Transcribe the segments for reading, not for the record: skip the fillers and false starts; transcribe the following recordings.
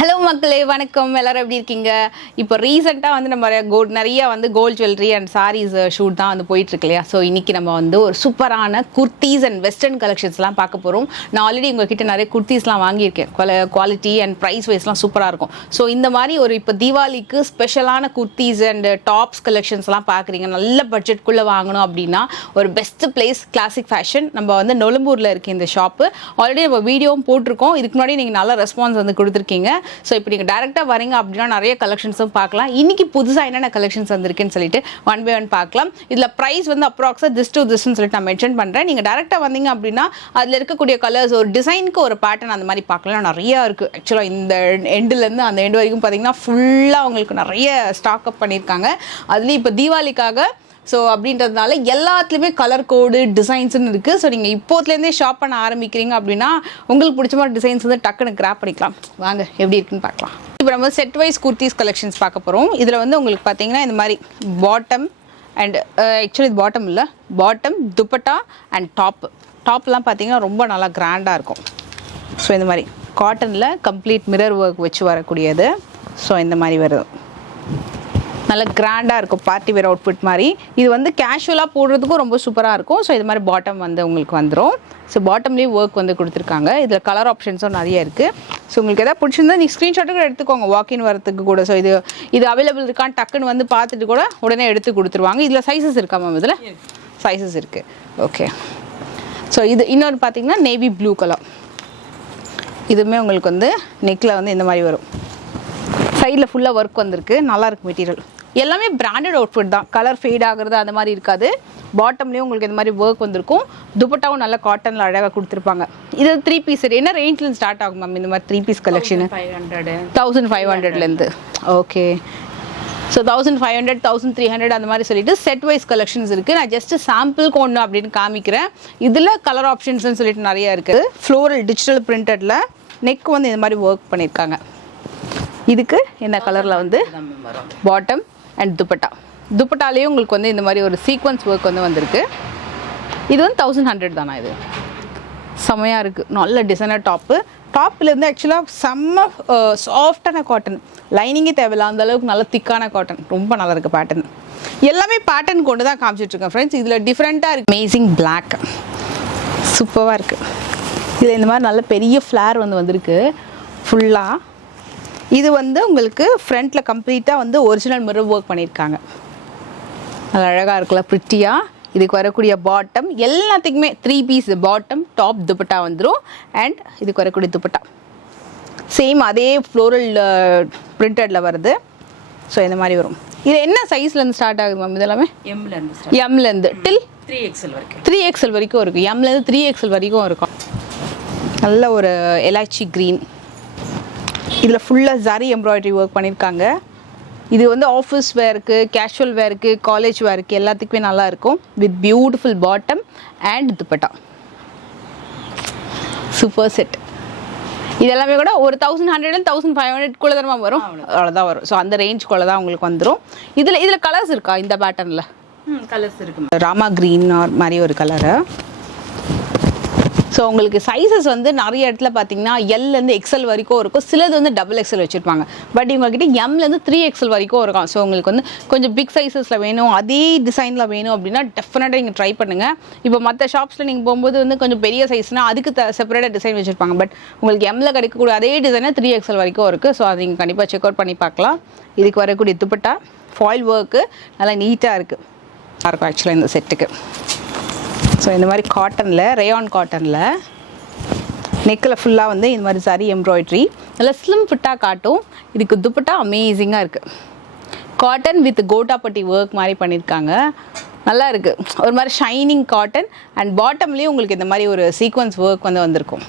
Hello மக்களே, வணக்கம். எல்லாரும் எப்படி இருக்கீங்க? இப்போ ரீசெண்டாக வந்து நம்ம நிறைய வந்து gold jewellery and saris shoot தான் வந்து போயிட்டுருக்கு இல்லையா? ஸோ இன்றைக்கி நம்ம வந்து ஒரு சூப்பரான குர்த்தீஸ் அண்ட் வெஸ்டர்ன் கலெக்ஷன்ஸ்லாம் பார்க்க போகிறோம். நான் ஆல்ரெடி உங்ககிட்ட நிறைய குர்த்தீஸ்லாம் வாங்கியிருக்கேன். குவாலிட்டி அண்ட் ப்ரைஸ் வைஸ்லாம் சூப்பராக இருக்கும். ஸோ இந்த மாதிரி ஒரு இப்போ தீபாவளிக்கு ஸ்பெஷலான குர்த்தீஸ் அண்ட் டாப்ஸ் கலெக்ஷன்ஸ்லாம் பார்க்குறீங்க, நல்ல பட்ஜெட்குள்ளே வாங்கணும் அப்படின்னா ஒரு பெஸ்ட் பிளேஸ் கிளாசிக் ஃபேஷன். நம்ம வந்து நொலம்பூரில் இருக்குது இந்த ஷாப்பு. ஆல்ரெடி நம்ம வீடியோவும் போட்டிருக்கோம். இதுக்கு முன்னாடி நீங்கள் நல்ல ரெஸ்பான்ஸ் வந்து கொடுத்துருக்கீங்க. ஸோ இப்போ நீங்கள் டேரெக்டாக வரீங்க அப்படின்னா நிறைய கலெக்ஷன்ஸும் பார்க்கலாம். இன்றைக்கி புதுசாக என்னென்ன கலெக்ஷன்ஸ் வந்திருக்குன்னு சொல்லிட்டு ஒன் பை ஒன் பார்க்கலாம். இதில் ப்ரைஸ் வந்து அப்ராக்ஸாக திஸ்ன்னு சொல்லிட்டு நான் மென்ஷன் பண்ணுறேன். நீங்கள் டேரெக்டாக வந்தீங்க அப்படின்னா அதில் இருக்கக்கூடிய கலர்ஸ், ஒரு டிசைனுக்கு ஒரு பேட்டர்ன் அந்த மாதிரி பார்க்கலாம். நிறையா இருக்குது. ஆக்சுவலாக இந்த எண்டுலேருந்து அந்த எண்டு வரைக்கும் பார்த்தீங்கன்னா ஃபுல்லாக அவங்களுக்கு நிறைய ஸ்டாக் அப் பண்ணியிருக்காங்க. அதுலேயும் இப்போ தீபாவளிக்காக ஸோ அப்படின்றதுனால எல்லாத்துலேயுமே கலர் கோடு டிசைன்ஸ்னு இருக்குது. ஸோ நீங்கள் இப்போத்துலேருந்தே ஷாப் பண்ண ஆரம்பிக்கிறீங்க அப்படின்னா உங்களுக்கு பிடிச்ச மாதிரி டிசைன்ஸ் வந்து டக்குன்னு கிராப் பண்ணிக்கலாம். வாங்க எப்படி இருக்குன்னு பார்க்கலாம். இப்போ நம்ம செட் வைஸ் குர்த்திஸ் கலெக்ஷன்ஸ் பார்க்க போகிறோம். இதில் வந்து உங்களுக்கு பார்த்தீங்கன்னா இந்த மாதிரி பாட்டம் அண்ட் ஆக்சுவலி இது பாட்டம் இல்லை, பாட்டம், துப்பட்டா அண்ட் டாப்லாம் பார்த்தீங்கன்னா ரொம்ப நல்லா கிராண்டாக இருக்கும். ஸோ இந்த மாதிரி காட்டனில் கம்ப்ளீட் மிரர் ஒர்க் வச்சு வரக்கூடியது. ஸோ இந்த மாதிரி வருது, நல்ல கிராண்டாக இருக்கும், பார்ட்டி வேர் அவுட்ஃபிட் மாதிரி. இது வந்து கேஷுவலாக போடுறதுக்கும் ரொம்ப சூப்பராக இருக்கும். ஸோ இது மாதிரி பாட்டம் வந்து உங்களுக்கு வந்துடும். ஸோ பாட்டம்லேயும் ஒர்க் வந்து கொடுத்துருக்காங்க. இதில் கலர் ஆப்ஷன்ஸும் நிறைய இருக்குது. ஸோ உங்களுக்கு எதாவது பிடிச்சிருந்தா நீங்கள் ஸ்க்ரீன்ஷாட்டுக்கு எடுத்துக்கோங்க வாக்கின் வரத்துக்கு கூட. ஸோ இது அவைலபிள் இருக்கான்னு டக்குன்னு வந்து பார்த்துட்டு கூட உடனே எடுத்து கொடுத்துருவாங்க. இதில் சைஸஸ் இருக்கா மேம்? இதில் சைஸஸ் இருக்குது. ஓகே. ஸோ இது இன்னொரு பார்த்தீங்கன்னா நேவி ப்ளூ கலர். இதுவுமே உங்களுக்கு வந்து நெக்கில் வந்து இந்த மாதிரி வரும். சைடில் ஃபுல்லாக ஒர்க் வந்திருக்கு, நல்லாயிருக்கு மெட்டீரியல். எல்லாமே பிராண்டட் அவுட்ஃபிட் தான், கலர் ஃபேட் ஆகுறது அந்த மாதிரி இருக்காது. பாட்டம்லேயும் உங்களுக்கு இந்த மாதிரி ஒர்க் வந்திருக்கும். துப்பட்டாவும் நல்ல காட்டனில் அழகாக கொடுத்துருப்பாங்க. இது 3 பீஸ் என்ன ரேஞ்சில் ஸ்டார்ட் ஆகும் மேம் இந்த மாதிரி 3 பீஸ் கலெக்ஷன்? 1500லேருந்து. ஓகே. ஸோ 1500, 1300 அந்த மாதிரி சொல்லிட்டு செட் வைஸ் கலெக்ஷன்ஸ் இருக்குது. நான் ஜஸ்ட்டு சாம்பிளுக்கு ஒன்று அப்படின்னு காமிக்கிறேன். இதில் கலர் ஆப்ஷன்ஸ்னு சொல்லிட்டு நிறையா இருக்குது. ஃப்ளோரல் டிஜிட்டல் பிரிண்டடில் நெக் வந்து இந்த மாதிரி ஒர்க் பண்ணியிருக்காங்க. இதுக்கு இந்த கலரில் வந்து பாட்டம் அண்ட் துப்பட்டாலேயும் உங்களுக்கு வந்து இந்த மாதிரி ஒரு சீக்வன்ஸ் ஒர்க் வந்து வந்திருக்கு. இது வந்து 1100 தானா? இது செம்மையாக இருக்குது, நல்ல டிசைனர் டாப்லேருந்து ஆக்சுவலாக செம்ம சாஃப்டான காட்டன், லைனிங்கே தேவையில்ல அந்த அளவுக்கு நல்ல திக்கான காட்டன், ரொம்ப நல்லா இருக்குது பேட்டர்ன். எல்லாமே பேட்டர்ன் கொண்டு தான் காமிச்சிட்ருக்கேன் ஃப்ரெண்ட்ஸ். இதில் டிஃப்ரெண்ட்டாக இருக்குது. அமேசிங் பிளாக் சூப்பராக இருக்குது. இதில் இந்த மாதிரி நல்ல பெரிய ஃப்ளார் வந்து வந்திருக்கு ஃபுல்லாக. இது வந்து உங்களுக்கு ஃப்ரண்ட்டில் கம்ப்ளீட்டாக வந்து ஒரிஜினல் மிரர் ஒர்க் பண்ணியிருக்காங்க. நல்லா அழகாக இருக்குல்ல, ப்ரிட்டியாக. இதுக்கு வரக்கூடிய பாட்டம் எல்லாத்துக்குமே 3 பீஸ் பாட்டம், டாப், துப்பட்டா வந்துடும். அண்ட் இதுக்கு வரக்கூடிய துப்பட்டா சேம் அதே ஃப்ளோரல் பிரிண்டடில் வருது. ஸோ இந்த மாதிரி வரும். இது என்ன சைஸ்லேருந்து ஸ்டார்ட் ஆகுது மேம்? இதெல்லாமே எம்லேருந்து டில் 3XL வரைக்கும் இருக்குது. எம்லேருந்து 3XL வரைக்கும் இருக்கும். நல்ல ஒரு எலாச்சி க்ரீன். இதில் ஃபுல்லாக ஜரி எம்ப்ராய்டரி ஒர்க் பண்ணியிருக்காங்க. இது வந்து ஆஃபீஸ் வேருக்கு, கேஷுவல் வேருக்கு, காலேஜ் வேருக்கு எல்லாத்துக்குமே நல்லாயிருக்கும். With beautiful bottom and dupatta. Super set. இதெல்லாமே கூட ஒரு 1100 1500 தான் வரும், அவ்வளோதான் வரும். ஸோ அந்த ரேஞ்சுக்குள்ளே தான் உங்களுக்கு வந்துடும். இதில் கலர்ஸ் இருக்கா இந்த பேட்டர்னில்? கலர்ஸ் இருக்கு. ராமா க்ரீன் மாதிரி ஒரு கலரு. ஸோ உங்களுக்கு சைஸஸ் வந்து நிறைய இடத்துல பார்த்தீங்கன்னா எல்லேருந்து XL வரைக்கும் இருக்கும். சிலது வந்து XXL வச்சுருப்பாங்க. பட் இவங்ககிட்ட எம்லேருந்து 3XL வரைக்கும் இருக்கும். ஸோ உங்களுக்கு வந்து கொஞ்சம் பிக் சைஸஸில் வேணும், அதே டிசைனில் வேணும் அப்படின்னா டெஃபினட்டாக நீங்கள் ட்ரை பண்ணுங்கள். இப்போ மற்ற ஷாப்ஸில் நீங்கள் போகும்போது வந்து கொஞ்சம் பெரிய சைஸ்னால் அதுக்கு செப்பரேட்டாக டிசைன் வச்சுருப்பாங்க. பட் உங்களுக்கு எம்மில் கிடைக்கக்கூடிய அதே டிசைனாக 3XL வரைக்கும் இருக்குது. ஸோ அதை நீங்கள் கண்டிப்பாக செக் அவுட் பண்ணி பார்க்கலாம். இதுக்கு வரக்கூடிய துப்பட்டா ஃபாயில் ஒர்க்கு நல்லா நீட்டாக இருக்குது, இருக்கும் ஆக்சுவலாக இந்த செட்டுக்கு. ஸோ இந்த மாதிரி காட்டனில், ரேயான் காட்டனில் நெக்கில் ஃபுல்லாக வந்து இந்த மாதிரி சாரி எம்ப்ராய்ட்ரி நல்லா ஸ்லிம் ஃபிட்டாக காட்டும். இதுக்கு துப்பட்டா அமேசிங்காக இருக்குது. காட்டன் வித் கோட்டாப்பட்டி ஒர்க் மாதிரி பண்ணியிருக்காங்க. நல்லா இருக்குது, ஒரு மாதிரி ஷைனிங் காட்டன். அண்ட் பாட்டம்லேயும் உங்களுக்கு இந்த மாதிரி ஒரு சீக்வன்ஸ் ஒர்க் வந்து வந்திருக்கும்.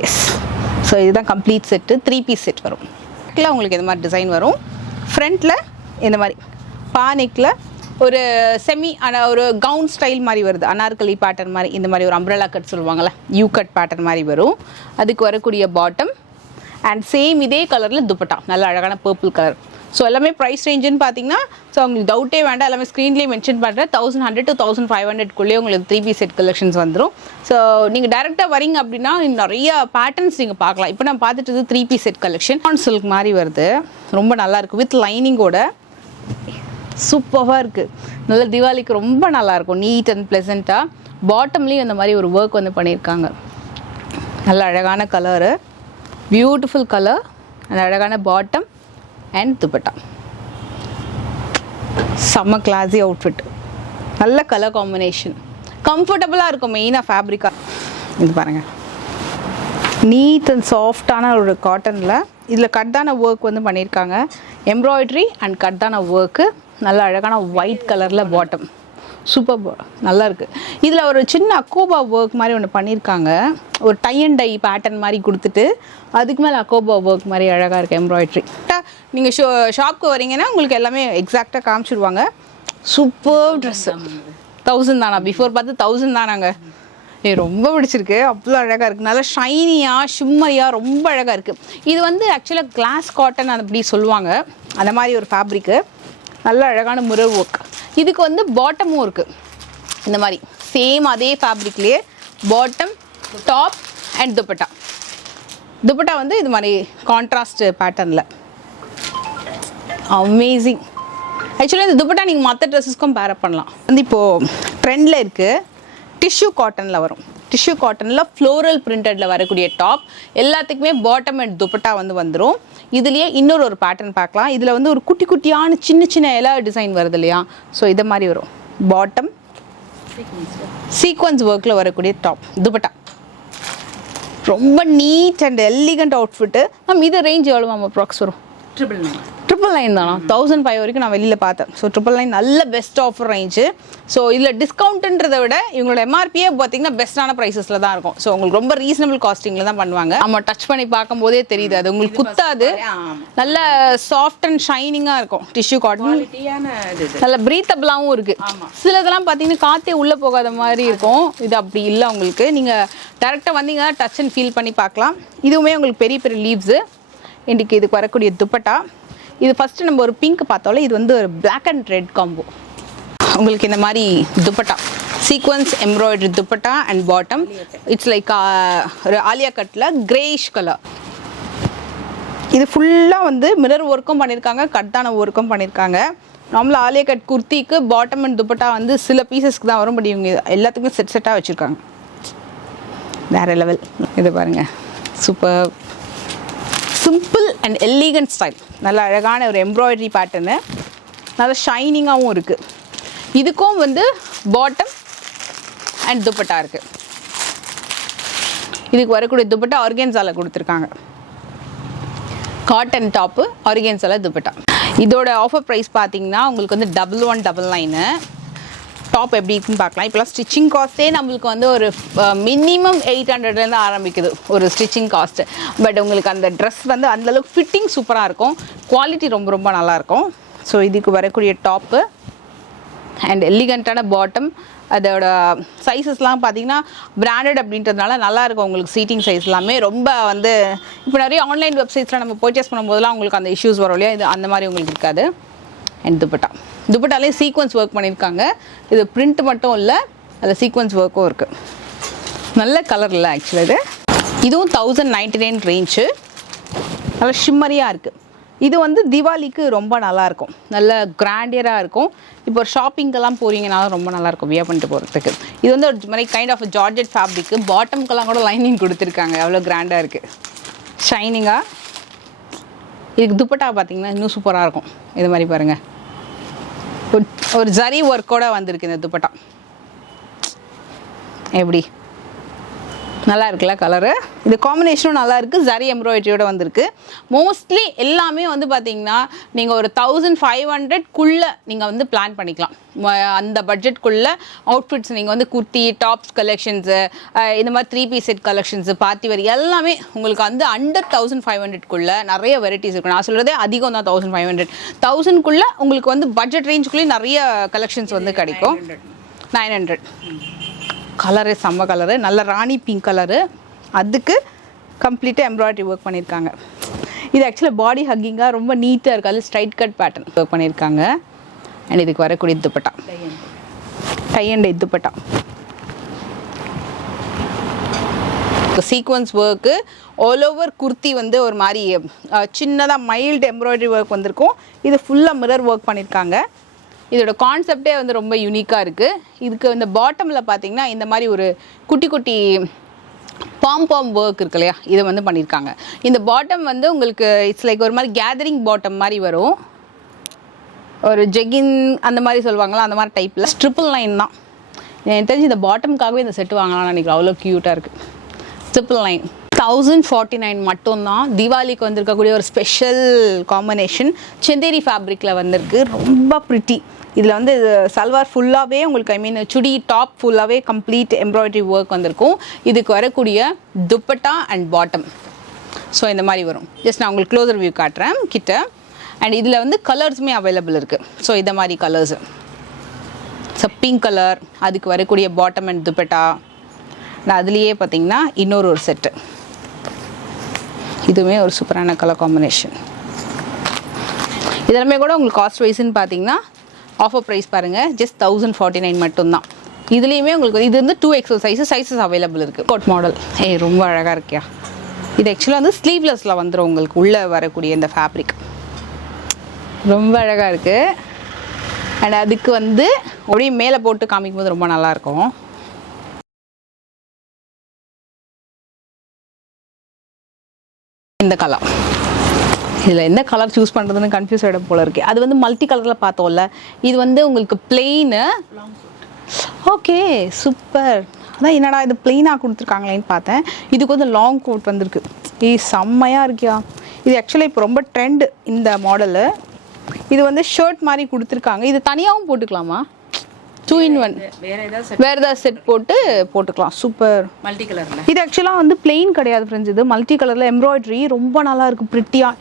எஸ். ஸோ இதுதான் கம்ப்ளீட் செட்டு. 3 பீஸ் செட் வரும். நெக்கில் உங்களுக்கு இந்த மாதிரி டிசைன் வரும். ஃப்ரண்ட்டில் இந்த மாதிரி பானிக்கில் ஒரு ஒரு கவுன் ஸ்டைல் மாதிரி வருது, அனார்கலி பேட்டர்ன் மாதிரி. இந்த மாதிரி ஒரு அம்ப்ரெல்லா கட் சொல்லுவாங்கள்ல, யூ கட் பேட்டர்ன் மாதிரி வரும். அதுக்கு வரக்கூடிய பாட்டம் அண்ட் சேம் இதே கலரில் துப்பட்டா, நல்ல அழகான பர்பிள் கலர். ஸோ எல்லாமே ப்ரைஸ் ரேஞ்சுன்னு பார்த்தீங்கன்னா ஸோ உங்களுக்கு டவுட்டே வேண்டாம், எல்லாமே ஸ்க்ரீன்லேயே மென்ஷன் பண்ணுறேன். 1100 to 1500 உங்களுக்கு 3 piece செட் கலெக்ஷன்ஸ் வந்துடும். ஸோ நீங்கள் டேரெக்டாக வரீங்க அப்படின்னா நிறைய பேட்டர்ன்ஸ் நீங்கள் பார்க்கலாம். இப்போ நான் பார்த்துட்டு 3 piece set collection on silk மாதிரி வருது, ரொம்ப நல்லாயிருக்கு வித் லைனிங்கோட, சூப்பராக இருக்குது. நல்ல தீபாவளிக்கு ரொம்ப நல்லாயிருக்கும், நீட் அண்ட் ப்ளசண்ட்டாக. பாட்டம்லேயும் இந்த மாதிரி ஒரு ஒர்க் வந்து பண்ணியிருக்காங்க. நல்ல அழகான கலரு, பியூட்டிஃபுல் கலர், அந்த அழகான பாட்டம் அண்ட் துப்பட்டா. செம்ம கிளாஸி அவுட்ஃபிட், நல்ல கலர் காம்பினேஷன், கம்ஃபர்டபுளாக இருக்கும். மெயினாக ஃபேப்ரிக்காக இது பாருங்கள், நீட் அண்ட் சாஃப்டான ஒரு காட்டனில் இதில் கட்டான ஒர்க் வந்து பண்ணியிருக்காங்க. எம்ப்ராய்ட்ரி அண்ட் கட்டான ஒர்க்கு, நல்ல அழகான ஒயிட் கலரில் பாட்டம், சூப்பர் நல்லா இருக்குது. இதில் ஒரு சின்ன அக்கோபா ஒர்க் மாதிரி ஒன்று பண்ணியிருக்காங்க, ஒரு டை அண்ட் டை பேட்டர்ன் மாதிரி கொடுத்துட்டு அதுக்கு மேலே அக்கோபா ஒர்க் மாதிரி அழகாக இருக்குது எம்ப்ராய்ட்ரி. நீங்கள் ஷாப்க்கு வரீங்கன்னா உங்களுக்கு எல்லாமே எக்ஸாக்டாக காமிச்சிடுவாங்க. Super dress. 1000 தானா? பிஃபோர் பார்த்து 1000 தானாங்க. ரொம்ப பிடிச்சிருக்கு, அவ்வளோ அழகாக இருக்குது. நல்லா ஷைனியாக ஷிம்மரியாக ரொம்ப அழகாக இருக்குது. இது வந்து ஆக்சுவலாக கிளாஸ் காட்டன் அப்படி சொல்லுவாங்க, அந்த மாதிரி ஒரு ஃபேப்ரிக்கு. நல்ல அழகான மிரர் ஒர்க். இதுக்கு வந்து பாட்டமும் இருக்குது இந்த மாதிரி சேம் அதே ஃபேப்ரிக்லேயே bottom, top and dupatta. Dupatta வந்து இது மாதிரி கான்ட்ராஸ்ட் பேட்டர்னில், அமேசிங். ஆக்சுவலாக இந்த துப்பட்டா நீங்கள் மற்ற ட்ரெஸ்ஸஸ்க்கும் பேரப் பண்ணலாம். வந்து இப்போது ட்ரெண்டில் இருக்குது, டிஷ்யூ காட்டனில் வரும். டிஷ்யூ காட்டனில் ஃப்ளோரல் பிரிண்டடில் வரக்கூடிய டாப் எல்லாத்துக்குமே பாட்டம் அண்ட் துப்பட்டா வந்து வந்துடும். இதுலேயே இன்னொரு பேட்டர்ன் பார்க்கலாம். இதில் வந்து ஒரு குட்டி குட்டியான சின்ன சின்ன எல்லா டிசைன் வருது இல்லையா, ஸோ இதை மாதிரி வரும். பாட்டம் சீக்வன்ஸ் ஒர்க்கில் வரக்கூடிய டாப், துப்பட்டா. ரொம்ப நீட் அண்ட் எலிகண்ட் அவுட்ஃபிட்டு. இது ரேஞ்ச் எவ்வளோ மேம் அப்ராக்ஸ் வரும்? 999 தானா? 1005 வரைக்கும் நான் வெளியில் பார்த்தேன். ஸோ 999 நல்ல பெஸ்ட் ஆஃபர் ரேஞ்சு. ஸோ இதில் டிஸ்கவுண்ட்டுன்றதை விட இவங்களோட எம்ஆர்பியே பார்த்தீங்கன்னா பெஸ்ட்டான ப்ரைஸஸில் தான் இருக்கும். ஸோ உங்களுக்கு ரொம்ப ரீசனபிள் காஸ்டிங்கில் தான் பண்ணுவாங்க. நம்ம டச் பண்ணி பார்க்கும்போதே தெரியுது, அது உங்களுக்கு குத்தாது, நல்ல சாஃப்ட் அண்ட் ஷைனிங்காக இருக்கும். டிஷ்யூ காட்டன் நல்ல ப்ரீத்தபிளாகவும் இருக்குது. சிலதெல்லாம் பார்த்தீங்கன்னா காற்றே உள்ளே போகாத மாதிரி இருக்கும். இது அப்படி இல்லை உங்களுக்கு. நீங்கள் டேரெக்டாக வந்தீங்கன்னா டச் அண்ட் ஃபீல் பண்ணி பார்க்கலாம். இதுவுமே உங்களுக்கு பெரிய பெரிய லீவ்ஸு. இன்றைக்கி இதுக்கு வரக்கூடிய துப்பட்டா, இது ஃபஸ்ட்டு நம்ம ஒரு பிங்க் பார்த்தோம்ல, இது வந்து ஒரு பிளாக் அண்ட் ரெட் காம்போ. உங்களுக்கு இந்த மாதிரி dupatta, sequence embroidery dupatta and bottom. It's like ஒரு ஆலியா கட்டில் கிரேஷ் கலர். இது ஃபுல்லாக வந்து மிரர் ஒர்க்கும் பண்ணியிருக்காங்க, கட்டான ஒர்க்கும் பண்ணியிருக்காங்க. நார்மலாக ஆலியா கட் குர்த்திக்கு பாட்டம் அண்ட் துப்பட்டா வந்து சில பீசஸ்க்கு தான் வரும், பட் இவங்க எல்லாத்துக்குமே செட் செட்டாக வச்சுருக்காங்க. வேறு லெவல். இது பாருங்கள், super simple and elegant style. நல்ல அழகான ஒரு எம்ப்ராய்டரி பேட்டர்னு, நல்ல ஷைனிங்காகவும் இருக்குது. இதுக்கும் வந்து பாட்டம் அண்ட் துப்பட்டா இருக்குது. இதுக்கு வரக்கூடிய துப்பட்டா ஆர்கன்ஸால கொடுத்துருக்காங்க. காட்டன் டாப்பு, ஆர்கன்ஸால துப்பட்டா. இதோட ஆஃபர் ப்ரைஸ் பார்த்தீங்கன்னா உங்களுக்கு வந்து 1199. டாப் எப்படி இருக்குன்னு பார்க்கலாம். இப்போலாம் ஸ்டிச்சிங் காஸ்ட்டே நம்மளுக்கு வந்து ஒரு மினிமம் 800லேருந்து ஆரம்பிக்குது ஒரு ஸ்டிச்சிங் காஸ்ட்டு. பட் உங்களுக்கு அந்த ட்ரெஸ் வந்து அந்தளவுக்கு ஃபிட்டிங் சூப்பராக இருக்கும், குவாலிட்டி ரொம்ப ரொம்ப நல்லாயிருக்கும். ஸோ இதுக்கு வரக்கூடிய டாப்பு அண்ட் எலிகண்ட்டான பாட்டம். அதோட சைஸஸ்லாம் பார்த்தீங்கன்னா பிராண்டட் அப்படின்றதுனால நல்லாயிருக்கும். உங்களுக்கு சீட்டிங் சைஸ் எல்லாமே ரொம்ப வந்து இப்போ நிறைய ஆன்லைன் வெப்சைட்ஸில் நம்ம பர்ச்சேஸ் பண்ணும்போதெல்லாம் உங்களுக்கு அந்த இஷ்யூஸ் வரும் இல்லையா, இது அந்த மாதிரி உங்களுக்கு இருக்காது. அண்ட் துப்பட்டா, துப்பட்டாலே சீக்வன்ஸ் ஒர்க் பண்ணியிருக்காங்க. இது பிரிண்ட் மட்டும் இல்லை, அதில் சீக்வன்ஸ் ஒர்க்கும் இருக்குது. நல்ல கலர் இல்லை ஆக்சுவலாக. இதுவும் 1099 ரேஞ்சு, நல்ல ஷிம்மரியாக இருக்குது. இது வந்து தீபாவளிக்கு ரொம்ப நல்லாயிருக்கும், நல்ல கிராண்டியராக இருக்கும். இப்போ ஒரு ஷாப்பிங்கெல்லாம் போகிறீங்கனாலும் ரொம்ப நல்லாயிருக்கும் வியர் பண்ணிட்டு போகிறதுக்கு. இது வந்து ஒரு மாதிரி கைண்ட் ஆஃப் ஜார்ஜெட் ஃபேப்ரிக்கு, பாட்டம்க்கெல்லாம் கூட லைனிங் கொடுத்துருக்காங்க, அவ்வளோ கிராண்டாக இருக்குது, ஷைனிங்காக. இதுக்கு துப்பட்டா பார்த்தீங்கன்னா இன்னும் சூப்பராக இருக்கும். இது மாதிரி பாருங்கள், ஒரு ஜரி ஒர்க்கோட வந்திருக்கு இந்த துப்பட்டா. எப்படி நல்லா இருக்குல்ல கலரு. இது காம்பினேஷனும் நல்லா இருக்குது, ஜரி எம்ப்ராய்டரியோட வந்திருக்கு. மோஸ்ட்லி எல்லாமே வந்து பார்த்தீங்கன்னா நீங்கள் ஒரு 1500க்குள்ளே நீங்கள் வந்து பிளான் பண்ணிக்கலாம். அந்த பட்ஜெட்குள்ளே அவுட்ஃபிட்ஸ் நீங்கள் வந்து குர்த்தி, டாப்ஸ் கலெக்ஷன்ஸு, இந்த மாதிரி 3 piece set collections, party wear எல்லாமே உங்களுக்கு வந்து அண்டர் 1500க்குள்ளே நிறைய வெரைட்டிஸ் இருக்கும். நான் சொல்கிறதே அதிகம் தான், 1500 1000க்குள்ளே உங்களுக்கு வந்து பட்ஜெட் ரேஞ்சுக்குள்ளேயே நிறைய கலெக்ஷன்ஸ் வந்து கிடைக்கும். 900 கலரு செம்ம கலரு, நல்ல ராணி பிங்க் கலரு. அதுக்கு கம்ப்ளீட்டாக எம்ப்ராய்டரி ஒர்க் பண்ணியிருக்காங்க. இது ஆக்சுவலாக பாடி ஹக்கிங்காக ரொம்ப நீட்டாக இருக்குது. அதில் ஸ்ட்ரைட் கட் பேட்டர்ன் ஒர்க் பண்ணியிருக்காங்க. அண்ட் இதுக்கு வரக்கூடிய dupatta dye and dupatta sequence work all over kurti வந்து ஒரு மாதிரி சின்னதாக மைல்டு எம்ப்ராய்டரி ஒர்க் வந்திருக்கும். இது ஃபுல்லாக மிரர் ஒர்க் பண்ணியிருக்காங்க. இதோட கான்செப்டே வந்து ரொம்ப யூனிக்காக இருக்குது. இதுக்கு இந்த பாட்டமில் பார்த்தீங்கன்னா இந்த மாதிரி ஒரு குட்டி குட்டி பாம் ஒர்க் இருக்கு இல்லையா, இதை வந்து பண்ணியிருக்காங்க. இந்த பாட்டம் வந்து உங்களுக்கு இட்ஸ் லைக் ஒரு மாதிரி கேதரிங் பாட்டம் மாதிரி வரும். ஒரு ஜெகின் அந்த மாதிரி சொல்லுவாங்களா, அந்த மாதிரி டைப்பில் ட்ரிபிள் லைன் தான். எனக்கு தெரிஞ்சு இந்த பாட்டம்காகவே இந்த செட்டு வாங்கலாம்னு நினைக்கிறேன். அவ்வளோ க்யூட்டாக இருக்குது. ட்ரிபிள் லைன் 1049 மட்டும்தான். தீபாவளிக்கு வந்திருக்கக்கூடிய ஒரு ஸ்பெஷல் காம்பினேஷன் செந்தேரி ஃபேப்ரிக்கில் வந்திருக்கு. ரொம்ப ப்ரிட்டி. இதில் வந்து சல்வார் ஃபுல்லாகவே உங்களுக்கு சுடி டாப் ஃபுல்லாகவே கம்ப்ளீட் எம்ப்ராய்டரி ஒர்க் வந்திருக்கும். இதுக்கு வரக்கூடிய துப்பட்டா அண்ட் பாட்டம் ஸோ இந்த மாதிரி வரும். ஜஸ்ட் நான் உங்களுக்கு க்ளோசர் வியூ காட்டுறேன் கிட்ட. அண்ட் இதில் வந்து கலர்ஸுமே அவைலபிள் இருக்குது. ஸோ இந்த மாதிரி கலர்ஸு ஸோ பிங்க் கலர், அதுக்கு வரக்கூடிய பாட்டம் அண்ட் துப்பட்டா. அதுலேயே பார்த்தீங்கன்னா இன்னொரு செட்டு, இதுவுமே ஒரு சூப்பரான கலர் காம்பினேஷன். இதெல்லாமே கூட உங்களுக்கு காஸ்ட் வைஸ்ன்னு பார்த்தீங்கன்னா ஆஃபர் ப்ரைஸ் பாருங்கள், ஜஸ்ட் 1049 மட்டும்தான். இதுலேயுமே உங்களுக்கு இது வந்து 2XL சைஸஸ் அவைலபிள் இருக்குது. கோட் மாடல் ரொம்ப அழகாக இருக்கியா. இது ஆக்சுவலாக வந்து ஸ்லீவ்லெஸில் வந்துடும். உங்களுக்கு உள்ளே வரக்கூடிய இந்த ஃபேப்ரிக் ரொம்ப அழகாக இருக்குது. அண்ட் அதுக்கு வந்து அப்படியே மேலே போட்டு காமிக்கும் போது ரொம்ப நல்லாயிருக்கும். இந்த கலர், இதில் எந்த கலர் சூஸ் பண்ணுறதுன்னு கன்ஃபியூஸ் ஆகிடும் போல இருக்குது. அது வந்து மல்டி கலரில் பார்த்தோம்ல, இது வந்து உங்களுக்கு பிளெயின். Okay super. அதான் என்னடா இது பிளெயினாக கொடுத்துருக்காங்களேன்னு பார்த்தேன். இதுக்கு வந்து லாங் கோட் வந்திருக்கு. செம்மையாக இருக்கியா. இது ஆக்சுவலாக இப்போ ரொம்ப ட்ரெண்ட் இந்த மாடலு. இது வந்து ஷர்ட் மாதிரி கொடுத்துருக்காங்க. இது தனியாகவும் போட்டுக்கலாமா? 2 in 1 வேறு ஏதாவது செட் போட்டுக்கலாம். சூப்பர். மல்டி கலரில் இது ஆக்சுவலாக வந்து பிளெயின் கிடையாது ஃப்ரெண்ட்ஸ். இது மல்டி கலரில் எம்ப்ராய்டரி ரொம்ப நல்லா இருக்குது. ப்ரிட்டியாக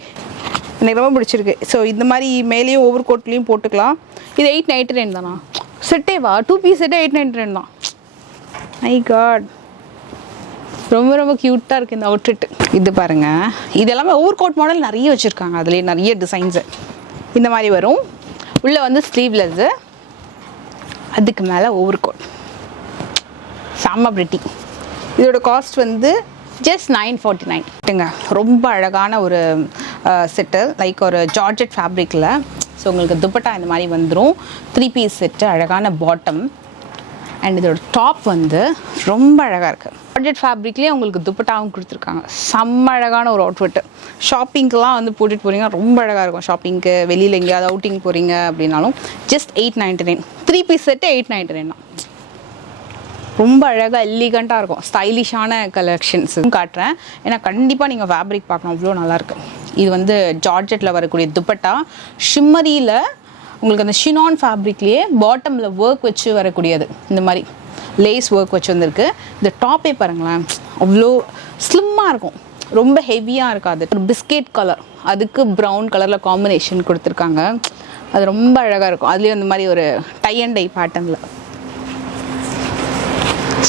எனக்கு ரொம்ப பிடிச்சிருக்கு. ஸோ இந்த மாதிரி மேலேயும் ஓவர் கோட்லேயும் போட்டுக்கலாம். இது 899 தானா செட்டேவா? 2 பீஸ் செட்டே 899 தான். மை காட், ரொம்ப ரொம்ப க்யூட்டாக இருக்குது இந்த அவுட்ஃபிட். இது பாருங்கள், இது எல்லாமே ஓவர் கோட் மாடல் நிறைய வச்சுருக்காங்க. அதுலேயே நிறைய டிசைன்ஸு இந்த மாதிரி வரும். உள்ளே வந்து ஸ்லீவ்லெஸ்ஸு, அதுக்கு மேலே ஓவர் கோட். செம்ம ப்ரிட்டி. இதோட காஸ்ட் வந்து ஜஸ்ட் 949. ரொம்ப அழகான ஒரு செட்டு, லைக் ஒரு ஜார்ஜெட் ஃபேப்ரிக்கில். ஸோ உங்களுக்கு துப்பட்டா இந்த மாதிரி வந்துடும். 3 பீஸ் செட்டு, அழகான பாட்டம். அண்ட் இதோட டாப் வந்து ரொம்ப அழகாக இருக்குது. ஜார்ஜெட் ஃபேப்ரிக்லேயே உங்களுக்கு துப்பட்டாவும் கொடுத்துருக்காங்க. செம்ம அழகான ஒரு அவுட்ஃபிட்டு. ஷாப்பிங்க்கெலாம் வந்து போட்டுட்டு போகிறீங்க, ரொம்ப அழகாக இருக்கும். ஷாப்பிங்க்கு வெளியில் எங்கேயாவது அவுட்டிங் போகிறீங்க அப்படின்னாலும் ஜஸ்ட் 899. 3 பீஸ் செட்டு 899 தான். ரொம்ப அழகாக எலிகண்ட்டாக இருக்கும். ஸ்டைலிஷான கலெக்ஷன்ஸ் காட்டுறேன். ஏன்னா கண்டிப்பாக நீங்கள் ஃபேப்ரிக் பார்க்கணும், அவ்வளோ நல்லாயிருக்கு. இது வந்து ஜார்ஜெட்டில் வரக்கூடிய துப்பட்டா. ஷிம்மரியில் உங்களுக்கு அந்த ஷினான் ஃபேப்ரிக்லேயே பாட்டமில் ஒர்க் வச்சு வரக்கூடியது. இந்த மாதிரி லேஸ் ஒர்க் வச்சு வந்திருக்கு. இந்த டாப்பே பாருங்களேன், அவ்வளோ ஸ்லிம்மாக இருக்கும், ரொம்ப ஹெவியாக இருக்காது. ஒரு பிஸ்கெட் கலர், அதுக்கு ப்ரௌன் கலரில் காம்பினேஷன் கொடுத்துருக்காங்க. அது ரொம்ப அழகாக இருக்கும். அதுலேயும் இந்த மாதிரி ஒரு டை அண்ட் டை பேட்டர்னில்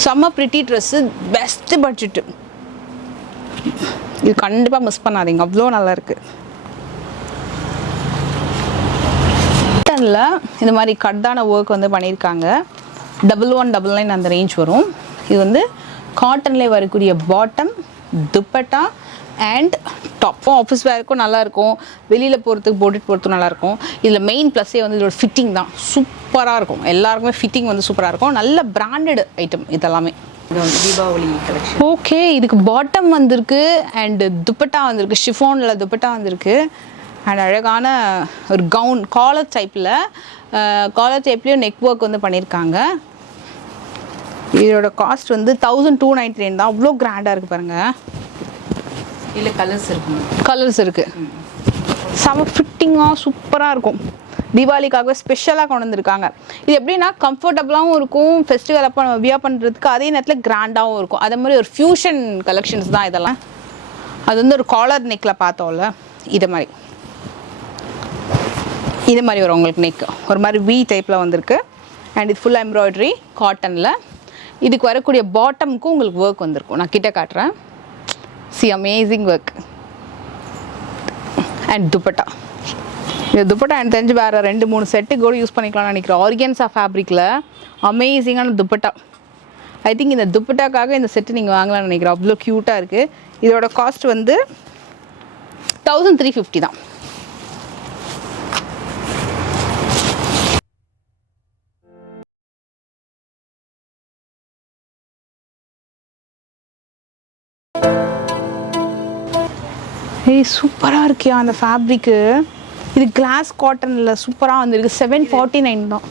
செம்ம ப்ரிட்டி ட்ரெஸ்ஸு. Best budget. இது கண்டிப்பாக மிஸ் பண்ணாதீங்க, அவ்வளோ நல்லாயிருக்கு. இந்த மாதிரி கட்டான ஒர்க் வந்து பண்ணியிருக்காங்க. 1199 அந்த ரேஞ்ச் வரும். இது வந்து காட்டன்லேயே வரக்கூடிய bottom, dupatta and top. Office வேருக்கும் நல்லாயிருக்கும், வெளியில் போகிறதுக்கும் நல்லாயிருக்கும். இதில் மெயின் ப்ளஸ்ஸே வந்து இதோட ஃபிட்டிங் தான் சூப்பராக இருக்கும். எல்லாருக்குமே ஃபிட்டிங் வந்து சூப்பராக இருக்கும். நல்ல பிராண்டட் ஐட்டம் இதெல்லாமே. தீபாவளி கலெக்ஷன். ஓகே, இதுக்கு பாட்டம் வந்திருக்கு அண்ட் துப்பட்டா வந்திருக்கு. ஷிஃபானில் துப்பட்டா வந்திருக்கு. அண்ட் அழகான ஒரு கவுன் காலர் டைப்லேயும் நெக் ஒர்க் வந்து பண்ணியிருக்காங்க. இதோட காஸ்ட் வந்து 1299 தான். அவ்வளோ கிராண்டாக இருக்குது பாருங்கள். இல்லை கலர்ஸ் இருக்குது. செம ஃபிட்டிங்காக சூப்பராக இருக்கும். தீபாவளிக்காக ஸ்பெஷலாக கொண்டு வந்திருக்காங்க. இது எப்படின்னா கம்ஃபர்டபுளாகவும் இருக்கும், ஃபெஸ்டிவல் அப்போ நம்ம வியர் பண்ணுறதுக்கு, அதே நேரத்தில் கிராண்டாகவும் இருக்கும். அதே மாதிரி ஒரு ஃபியூஷன் கலெக்ஷன்ஸ் தான் இதெல்லாம். அது வந்து ஒரு காலர் நெக்கில் பார்த்தோம்ல, இது மாதிரி வரும் உங்களுக்கு நெக். ஒரு மாதிரி வி டைப்பில் வந்திருக்கு. அண்ட் இது ஃபுல்லாக எம்ப்ராய்டரி காட்டனில். இதுக்கு வரக்கூடிய பாட்டமுக்கும் உங்களுக்கு ஒர்க் வந்திருக்கும். நான் கிட்ட காட்டுறேன். C amazing work. And dupatta. இந்த துப்பட்டா எனக்கு தெரிஞ்சு வேறு 2-3 செட்டு கூட யூஸ் பண்ணிக்கலாம்னு நினைக்கிறேன். ஆர்கன்ஸா ஃபேப்ரிக்கில் அமேசிங்கான துப்பட்டா. ஐ திங்க் இந்த துப்பட்டாக்காக இந்த செட்டு நீங்கள் வாங்கலாம்னு நினைக்கிறேன். அவ்வளோ க்யூட்டாக இருக்குது. இதோட காஸ்ட் வந்து 1350 தான். ஏய் சூப்பராக இருக்கியா அந்த ஃபேப்ரிக்கு. இது கிளாஸ் காட்டனில் சூப்பராக வந்துருக்கு. 749 தான்.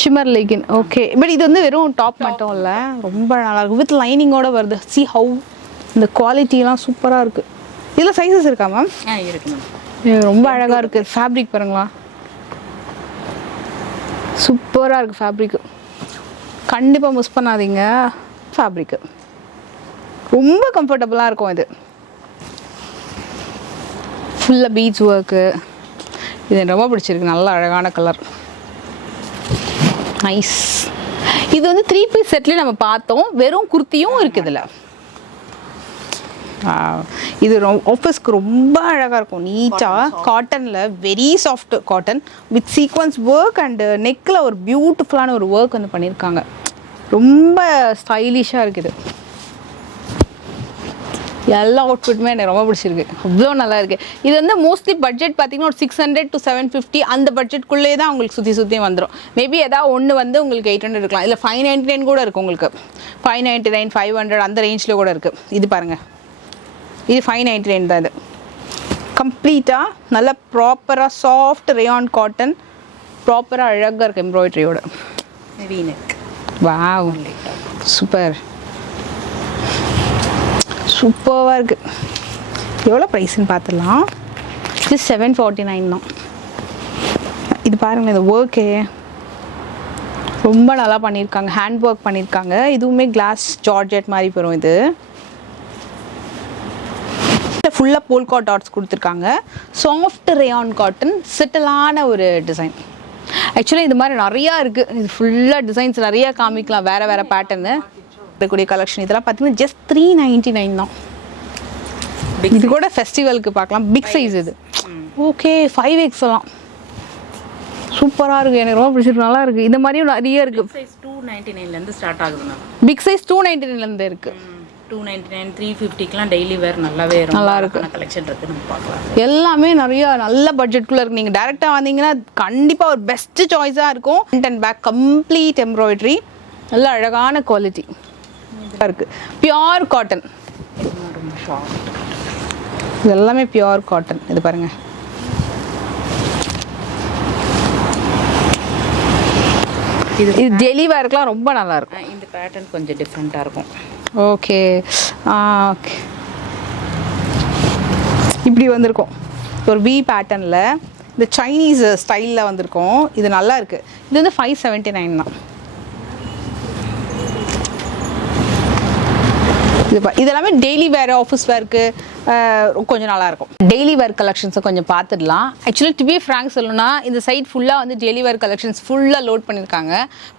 Shimmer legging. ஓகே, பட் இது வந்து வெறும் டாப் மட்டும் இல்லை, ரொம்ப நல்லாயிருக்கும். வித் லைனிங்கோடு வருது. சி ஹவு இந்த குவாலிட்டிலாம் சூப்பராக இருக்குது. இதில் சைஸஸ் இருக்கா மேம்? இருக்கு மேம். ரொம்ப அழகாக இருக்குது. ஃபேப்ரிக் பாருங்களா, சூப்பராக இருக்குது ஃபேப்ரிக்கு. கண்டிப்பாக மிஸ் பண்ணாதீங்க. ஃபேப்ரிக்கு ரொம்ப கம்ஃபர்டபுளாக இருக்கும். இது ஃபுல்லாக பீச் ஒர்க்கு. இது எனக்கு ரொம்ப பிடிச்சிருக்கு. நல்ல அழகான கலர், நைஸ். இது வந்து 3 பீஸ் செட்லேயே நம்ம பார்த்தோம். வெறும் குர்த்தியும் இருக்குது இதில். இது ஆஃபீஸ்க்கு ரொம்ப அழகாக இருக்கும். நீட்டாக காட்டனில், very soft cotton with sequins work and நெக்கில் ஒரு பியூட்டிஃபுல்லான ஒரு ஒர்க் வந்து பண்ணியிருக்காங்க. ரொம்ப ஸ்டைலிஷாக இருக்குது. எல்லா அவுட்ஃபிட்டுமே எனக்கு ரொம்ப பிடிச்சிருக்கு. அவ்வளோ நல்லா இருக்குது. இது வந்து மோஸ்ட்லி பட்ஜெட் பார்த்தீங்கன்னா ஒரு 600 to 750 அந்த பட்ஜெட்குள்ளே தான் உங்களுக்கு சுற்றி வந்துடும். மேபி ஏதாவது ஒன்று வந்து உங்களுக்கு 800 இருக்கலாம், இல்லை 599 கூட இருக்குது. உங்களுக்கு 599, 500 அந்த ரேஞ்சில் கூட இருக்குது. இது பாருங்கள், இது 599 தான். இது கம்ப்ளீட்டாக நல்ல ப்ராப்பராக சாஃப்ட் ரேயான் காட்டன், ப்ராப்பராக அழகாக இருக்குது எம்ப்ராய்டரியோட. வாவ், சூப்பர் சூப்பராக இருக்குது. எவ்வளோ ப்ரைஸ்ன்னு பார்த்துடலாம். இது 749 தான். இது பாருங்கள், இந்த ஒர்க்கே ரொம்ப நல்லா பண்ணியிருக்காங்க. ஹேண்ட் ஒர்க் பண்ணியிருக்காங்க. இதுவுமே கிளாஸ் ஜார்ஜெட் மாதிரி வரும். இது ஃபுல்லாக போல்கா டாட்ஸ் கொடுத்துருக்காங்க. சாஃப்ட் ரேயான் காட்டன், செட்டிலான ஒரு டிசைன். ஆக்சுவலி இது மாதிரி நிறையா இருக்குது. இது ஃபுல்லாக டிசைன்ஸ் நிறையா காமிக்கலாம், வேறு வேறு பேட்டர்னு இருக்கக்கூடிய கலெக்ஷன். இதெல்லாம் பார்த்தீங்கன்னா ஜஸ்ட் 399 தான். இது கூட ஃபெஸ்டிவலுக்கு பார்க்கலாம். பிக் சைஸ் இது. ஓகே, 5X எல்லாம் சூப்பராக இருக்குது. எனக்கு ரொம்ப பிடிச்சிருக்கு. நல்லா இருக்குது. இந்த மாதிரியும் நிறைய இருக்குது. சைஸ் 299லேருந்து ஸ்டார்ட் ஆகுது மேம். பிக் சைஸ் 299லேருந்து இருக்குது. 299, 350க்குலாம் டெய்லி வேர் நல்லாவே நல்லா இருக்கு. கலெக்ஷன் இருக்குது, நம்ம பார்க்கலாம். எல்லாமே நிறைய நல்ல பட்ஜெட்குள்ளே இருக்குது. நீங்கள் டேரெக்டாக வந்தீங்கன்னா கண்டிப்பாக ஒரு பெஸ்ட் சாய்ஸாக இருக்கும். Front and back complete embroidery, நல்ல அழகான குவாலிட்டி இருக்குது. Pure cotton. இது எல்லாமே பியோர் காட்டன். இது பாருங்க, இது டெய்லி வேர்க்கெலாம் ரொம்ப நல்லா இருக்கும். இந்த பேட்டர்ன் கொஞ்சம் டிஃப்ரெண்ட்டாக இருக்கும். Okay, okay. இப்படி வந்திருக்கும் ஒரு வி பேட்டர்னில், இந்த சைனீஸ் ஸ்டைலில் வந்திருக்கும். இது நல்லா இருக்குது. இது வந்து 579 தான். இது எல்லாமே டெய்லி வேர், ஆஃபீஸ் வேர்க்கு கொஞ்சம் நல்லாயிருக்கும். டெய்லி வேர் கலெக்ஷன்ஸை கொஞ்சம் பார்த்துடலாம். ஆக்சுவலி டு பி ஃப்ராங்க் சொல்லணும்னா இந்த சைட் ஃபுல்லாக வந்து டெய்லி வேர் கலெக்ஷன்ஸ் ஃபுல்லாக லோட் பண்ணியிருக்காங்க.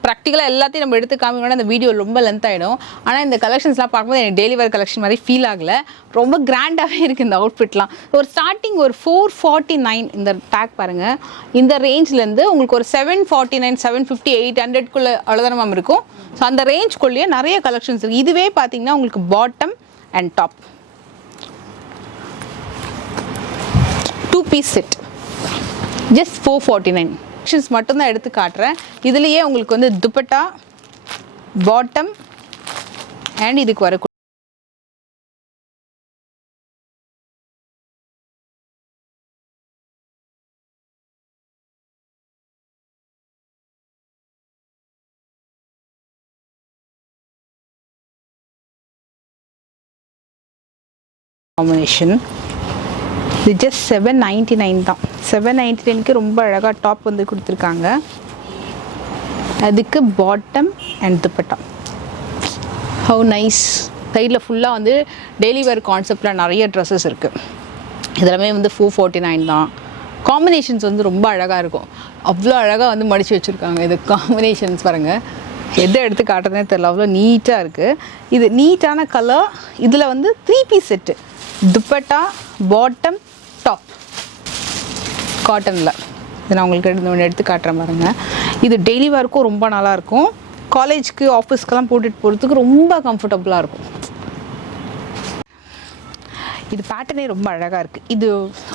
ப்ராக்டிக்கலாக எல்லாத்தையும் நம்ம எடுத்து காமிக்கணும்னா இந்த வீடியோ ரொம்ப லென்த் ஆகிடும். ஆனால் இந்த கலெக்ஷன்ஸ்லாம் பார்க்கும்போது எனக்கு டெய்லி வேர் கலெக்ஷன் மாதிரி ஃபீல் ஆகலை. ரொம்ப கிராண்டாகவே இருக்குது இந்த அவுட்ஃபிட்லாம். ஒரு ஸ்டார்டிங் ஒரு 449 இந்த டேக் பாருங்கள். இந்த ரேஞ்சிலேருந்து உங்களுக்கு ஒரு 749, 750, 800க்குள்ளே அவ்வளோதான் மேம் இருக்கும். ஸோ அந்த ரேஞ்ச்குள்ளேயே நிறைய கலெக்ஷன்ஸ் இருக்குது. இதுவே பார்த்தீங்கன்னா உங்களுக்கு bottom and top 2 piece set just 449. Collections மட்டும்தான் எடுத்து காட்டுறேன். இதுலேயே உங்களுக்கு வந்து துப்பட்டா, பாட்டம் அண்ட் இதுக்கு வர காம்பினேஷன். இது ஜஸ்ட் 799 தான். 799க்கு ரொம்ப அழகாக டாப் வந்து கொடுத்துருக்காங்க. அதுக்கு bottom and dupatta. How nice. சைடில் ஃபுல்லாக வந்து டெய்லி வேர் கான்செப்டில் நிறைய ட்ரெஸ்ஸஸ் இருக்குது. இதெல்லாமே வந்து 449 தான். காம்பினேஷன்ஸ் வந்து ரொம்ப அழகாக இருக்கும். அவ்வளோ அழகாக வந்து மடித்து வச்சுருக்காங்க. இது காம்பினேஷன்ஸ் பாருங்கள், எதை எடுத்து காட்டுறதுனே தெரியல, அவ்வளோ நீட்டாக இருக்குது. இது நீட்டான கலர். இதில் வந்து 3 பீஸ் செட்டு, துப்பட்டா, பாட்டம் காட்டனில். இது நான் உங்களுக்கு எடுத்து காட்டுறேன் பாருங்கள். இது டெய்லி வேர்க்கும் ரொம்ப நல்லாயிருக்கும். காலேஜ்க்கு ஆஃபீஸ்க்கெல்லாம் போட்டுட்டு போகிறதுக்கு ரொம்ப கம்ஃபர்டபுளாக இருக்கும். இது பேட்டர்னே ரொம்ப அழகாக இருக்குது. இது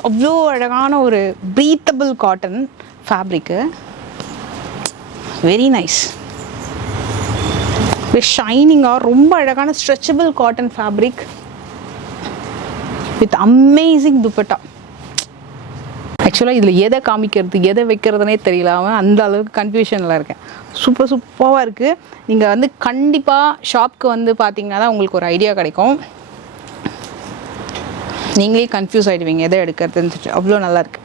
அவ்வளோ அழகான ஒரு breathable cotton fabric. Very nice. ஷைனிங்காக ரொம்ப அழகான stretchable cotton fabric with amazing dupatta. ஆக்சுவலாக இதில் எதை காமிக்கிறது எதை வைக்கிறதுனே தெரியலாமல் அந்த அளவுக்கு கன்ஃபியூஷனில் இருக்கேன். சூப்பராக இருக்குது. நீங்கள் வந்து கண்டிப்பாக ஷாப்க்கு வந்து பார்த்தீங்கன்னா தான் உங்களுக்கு ஒரு ஐடியா கிடைக்கும். நீங்களே கன்ஃபியூஸ் ஆகிடுவீங்க எதை எடுக்கிறதுன்னு சொல்லிட்டு. அவ்வளோ நல்லாயிருக்கு.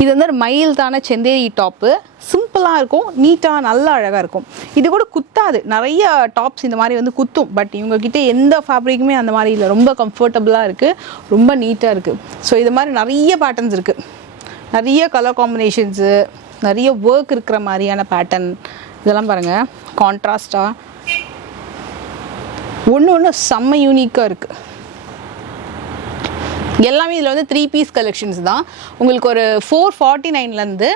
இது வந்து ஒரு மைல்டான செந்தேரி டாப்பு. சிம்பிளாக இருக்கும், நீட்டாக நல்லா அழகாக இருக்கும். இது கூட குத்தாது. நிறைய டாப்ஸ் இந்த மாதிரி வந்து குத்தும். பட் இவங்கக்கிட்ட எந்த ஃபேப்ரிக்குமே அந்த மாதிரி இல்லை. ரொம்ப கம்ஃபர்டபுளாக இருக்குது, ரொம்ப நீட்டாக இருக்குது. ஸோ இது மாதிரி நிறைய பேட்டர்ன்ஸ் இருக்குது. நிறைய கலர் காம்பினேஷன்ஸு, நிறைய ஒர்க் இருக்கிற மாதிரியான பேட்டர்ன் இதெல்லாம் பாருங்கள். கான்ட்ராஸ்டாக ஒன்று செம்ம யூனிக்காக இருக்குது. எல்லாமே இதில் வந்து 3 பீஸ் கலெக்ஷன்ஸ் தான். உங்களுக்கு ஒரு 449லேருந்து